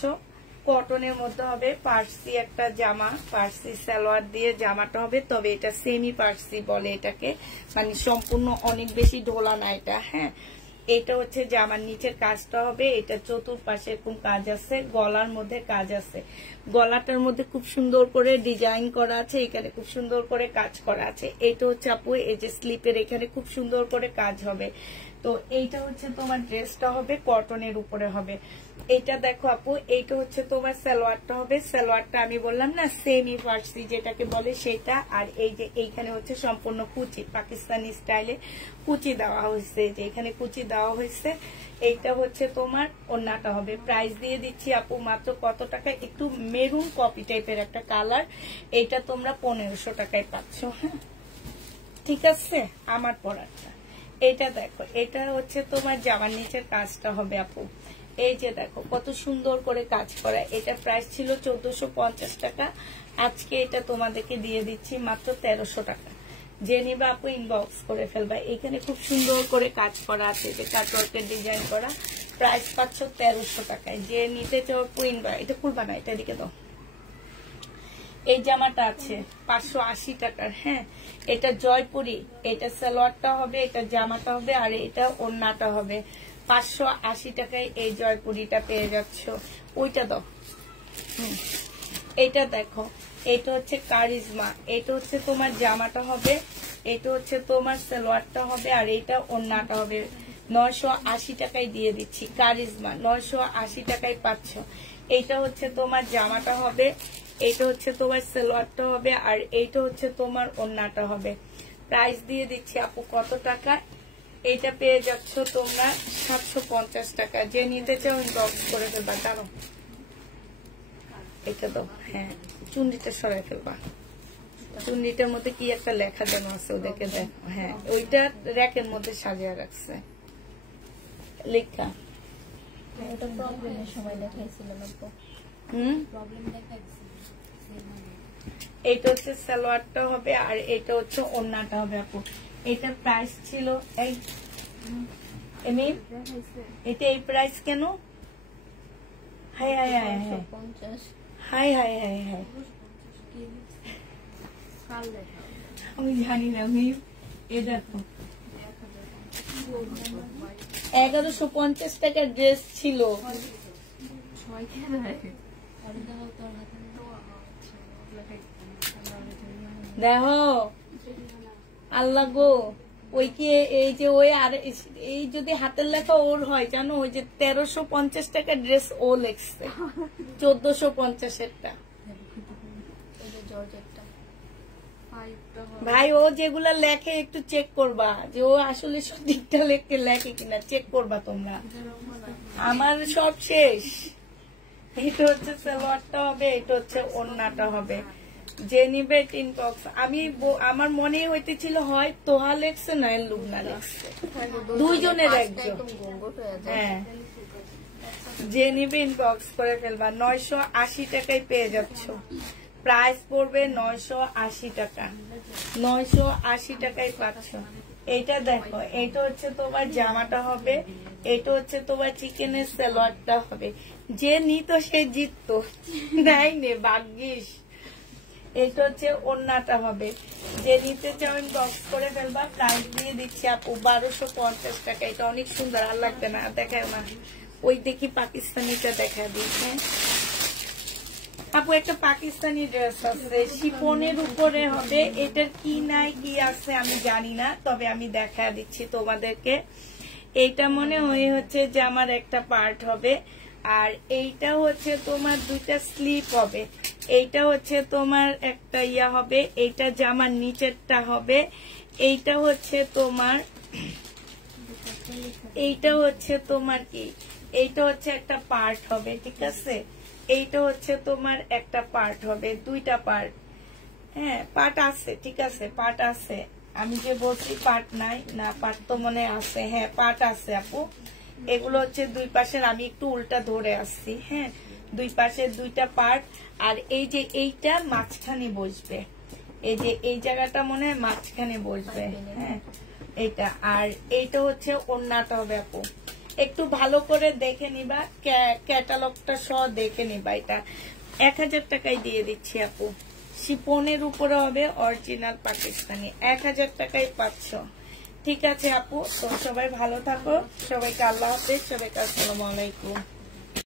কটনের মধ্যে হবে, পার্সি একটা জামা, পার্সি সালোয়ার দিয়ে জামাটা হবে। তবে এটা সেমি পার্সি বলে এটাকে, মানে সম্পূর্ণ অনেক বেশি ঢোলা না এটা। হ্যাঁ, এটা হচ্ছে জামার নিচের কাজটা হবে, এটা চতুর্পাশে এরকম কাজ আছে, গলার মধ্যে কাজ আছে। গলাটার মধ্যে খুব সুন্দর করে ডিজাইন করা আছে, এখানে খুব সুন্দর করে কাজ করা আছে। এইটা হচ্ছে আপু এই যে স্লিপের এখানে খুব সুন্দর করে কাজ হবে। তো এইটা হচ্ছে তোমার ড্রেসটা হবে, কটনের উপরে হবে। এটা দেখো আপু, এইটা হচ্ছে তোমার সালোয়ারটা হবে। সালোয়ারটা আমি বললাম না সেমি ফার্সি যেটাকে বলে সেটা। আর এই যে এইখানে হচ্ছে সম্পূর্ণ কুচি, পাকিস্তানি স্টাইলে কুচি দেওয়া হয়েছে, যে এখানে কুচি দেওয়া হয়েছে। এইটা হচ্ছে তোমার ওড়নাটা হবে। প্রাইস দিয়ে দিচ্ছি আপু মাত্র কত টাকা? একটু মেরুন কপি টাইপের একটা কালার, এটা তোমরা 1500 টাকায় পাচ্ছ। হ্যাঁ, ঠিক আছে। আমার পরারটা এটা দেখো, এটা হচ্ছে তোমার জামার নিচের কাজটা হবে আপু। এই যে দেখো কত সুন্দর করে কাজ করা। এটা প্রাইস ছিল 1450 টাকা, আজকে এটা তোমাদেরকে দিয়ে দিচ্ছি মাত্র 1300 টাকা। যে নিবা আপু ইনবক্স করে ফেলবা। এখানে খুব সুন্দর করে কাজ করা আছে, যে কাটওয়ার্কের ডিজাইন করা। প্রাইস পাচ্ছ 1300 টাকায়। যে নিতে চাও আপু ইনবা, এটা খুলবা না, এটা দিকে দাও। এই জামাটা আছে 580 টাকার। হ্যাঁ, এটা জয়পুরি, এটা সালোয়ারটা হবে, এটা জামাটা হবে, আর এটা ওড়নাটা হবে। 580 টাকায় এই জয়পুরিটা পেয়ে যাচ্ছ। ওইটা দাও। এটা দেখো, এটা হচ্ছে কারিজমা, এটা হচ্ছে তোমার জামাটা হবে, এটা হচ্ছে তোমার সালোয়ারটা হবে, আর এটা ওড়নাটা হবে। 980 টাকায় দিয়ে দিচ্ছি। কারিজমা 980 টাকায় পাচ্ছ। এইটা হচ্ছে তোমার জামাটা হবে, এইটা হচ্ছে তোমার সালোয়ারটা হবে, আর এইটা হচ্ছে তোমার ওড়নাটা হবে। প্রাইস দিয়ে দিচ্ছি আপু কত টাকা? এইটা পেয়ে যাচ্ছ তোমরা 750 টাকা। যে নিতে চাও ইনবক্স করে ফেলবা। দাঁড়ো, এটা দাও। হ্যাঁ, চুন্ডিটা সরাই ফেলবা। চুন্ডিটার মধ্যে কি একটা লেখা যেন আছে, ওদেরকে দেখো। হ্যাঁ, ওইটা র্যাকের মধ্যে সাজিয়ে রাখছে লেখা। এইটা হচ্ছে সালোয়ারটা হবে, আর এটা হচ্ছে ওড়নাটা হবে আপু। এটা প্রাইস ছিল এটা এই প্রাইস কেন? High high high high high high high high, আমি জানি না। আমি এ দেখো 1150 টাকার ড্রেস ছিল। দেখো আল্লাহ গো, ওই কি এই যে ওই আর এই যদি হাতের লেখা ওর হয় জানো, ওই যে 1350 টাকার ড্রেস ও লেখছে 1450-এরটা। ভাই ও যেগুলা লেখে একটু চেক করবা যে ও আসলে সঠিকটা লেখে কিনা, চেক করবা তোমরা। আমার সব শেষ। এটা হচ্ছে সালোয়ারটা হবে, এটা হচ্ছে ওড়নাটা হবে। যে নিবে ইনবক্স। আমার মনে হইতেছিল হয় তোহা লেখছে না লুবনা লেখছে, দুইজনের একজন। হ্যাঁ, যে নিবে ইনবক্স করে ফেলবা। 980 টাকায় পেয়ে যাচ্ছ। প্রাইস পড়বে 980 টাকা। 980 টাকায় পাচ্ছ। এইটা দেখো, এইটা হচ্ছে তোমার জামাটা হবে, এটা হচ্ছে তোমার চিকেনের সালোয়ারটা হবে। যে নিত সে জিততো, নাই নে ভাগ্যিস। এটা হচ্ছে ওড়নাটা হবে। যে নিতে চাও ইনবক্স করে ফেলবা। প্রাইস দিয়ে দিচ্ছি আপু 1250 টাকা। এটা অনেক সুন্দর, আর লাগবে না, দেখায় না। ওই দেখি পাকিস্তানিটা দেখা দিচ্ছে আপু। একটা পাকিস্তানি ড্রেস আছে, শিফনের উপরে হবে। এটার কি নাই কি আছে আমি জানি না, তবে আমি দেখা দিচ্ছি তোমাদেরকে। এইটা মনে হচ্ছে যে আমার একটা পার্ট হবে, আর এইটা হচ্ছে তোমার দুইটা স্লিপ হবে। এইটা হচ্ছে তোমার একটা ইয়া হবে, এইটা জামার নিচেরটা হবে। এইটা হচ্ছে তোমার কি, এইটা হচ্ছে একটা পার্ট হবে, ঠিক আছে। এইটা হচ্ছে তোমার একটা পার্ট হবে, দুইটা পার্ট। হ্যাঁ, পার্ট আছে, ঠিক আছে, পার্ট আছে। আমি যে বলছি পার্ট নাই, না পার্ট তো মনে আছে। হ্যাঁ, পার্ট আছে আপু। এগুলো হচ্ছে দুই পাশের, আমি একটু উল্টা ধরে আসছি। হ্যাঁ, দুই পাশের দুইটা পার্ট। আর এই যে এইটা মাঝখানে বসবে, এই যে এই জায়গাটা মনে হয় মাঝখানে বসবে। হ্যাঁ, এইটা। আর এইটা হচ্ছে ওড়নাটা হবে আপু। একটু ভালো করে দেখে নিবা, ক্যাটালগটা সহ দেখে নিবা। এটা 1000 টাকায় দিয়ে দিচ্ছি আপু। শিফনের উপরে হবে, অরিজিনাল পাকিস্তানি। 1000 টাকায় পাচ্ছ। ঠিক আছে আপু, তো সবাই ভালো থাকো। সবাইকে আল্লাহ হাফেজ, সবাইকে আসসালামু আলাইকুম।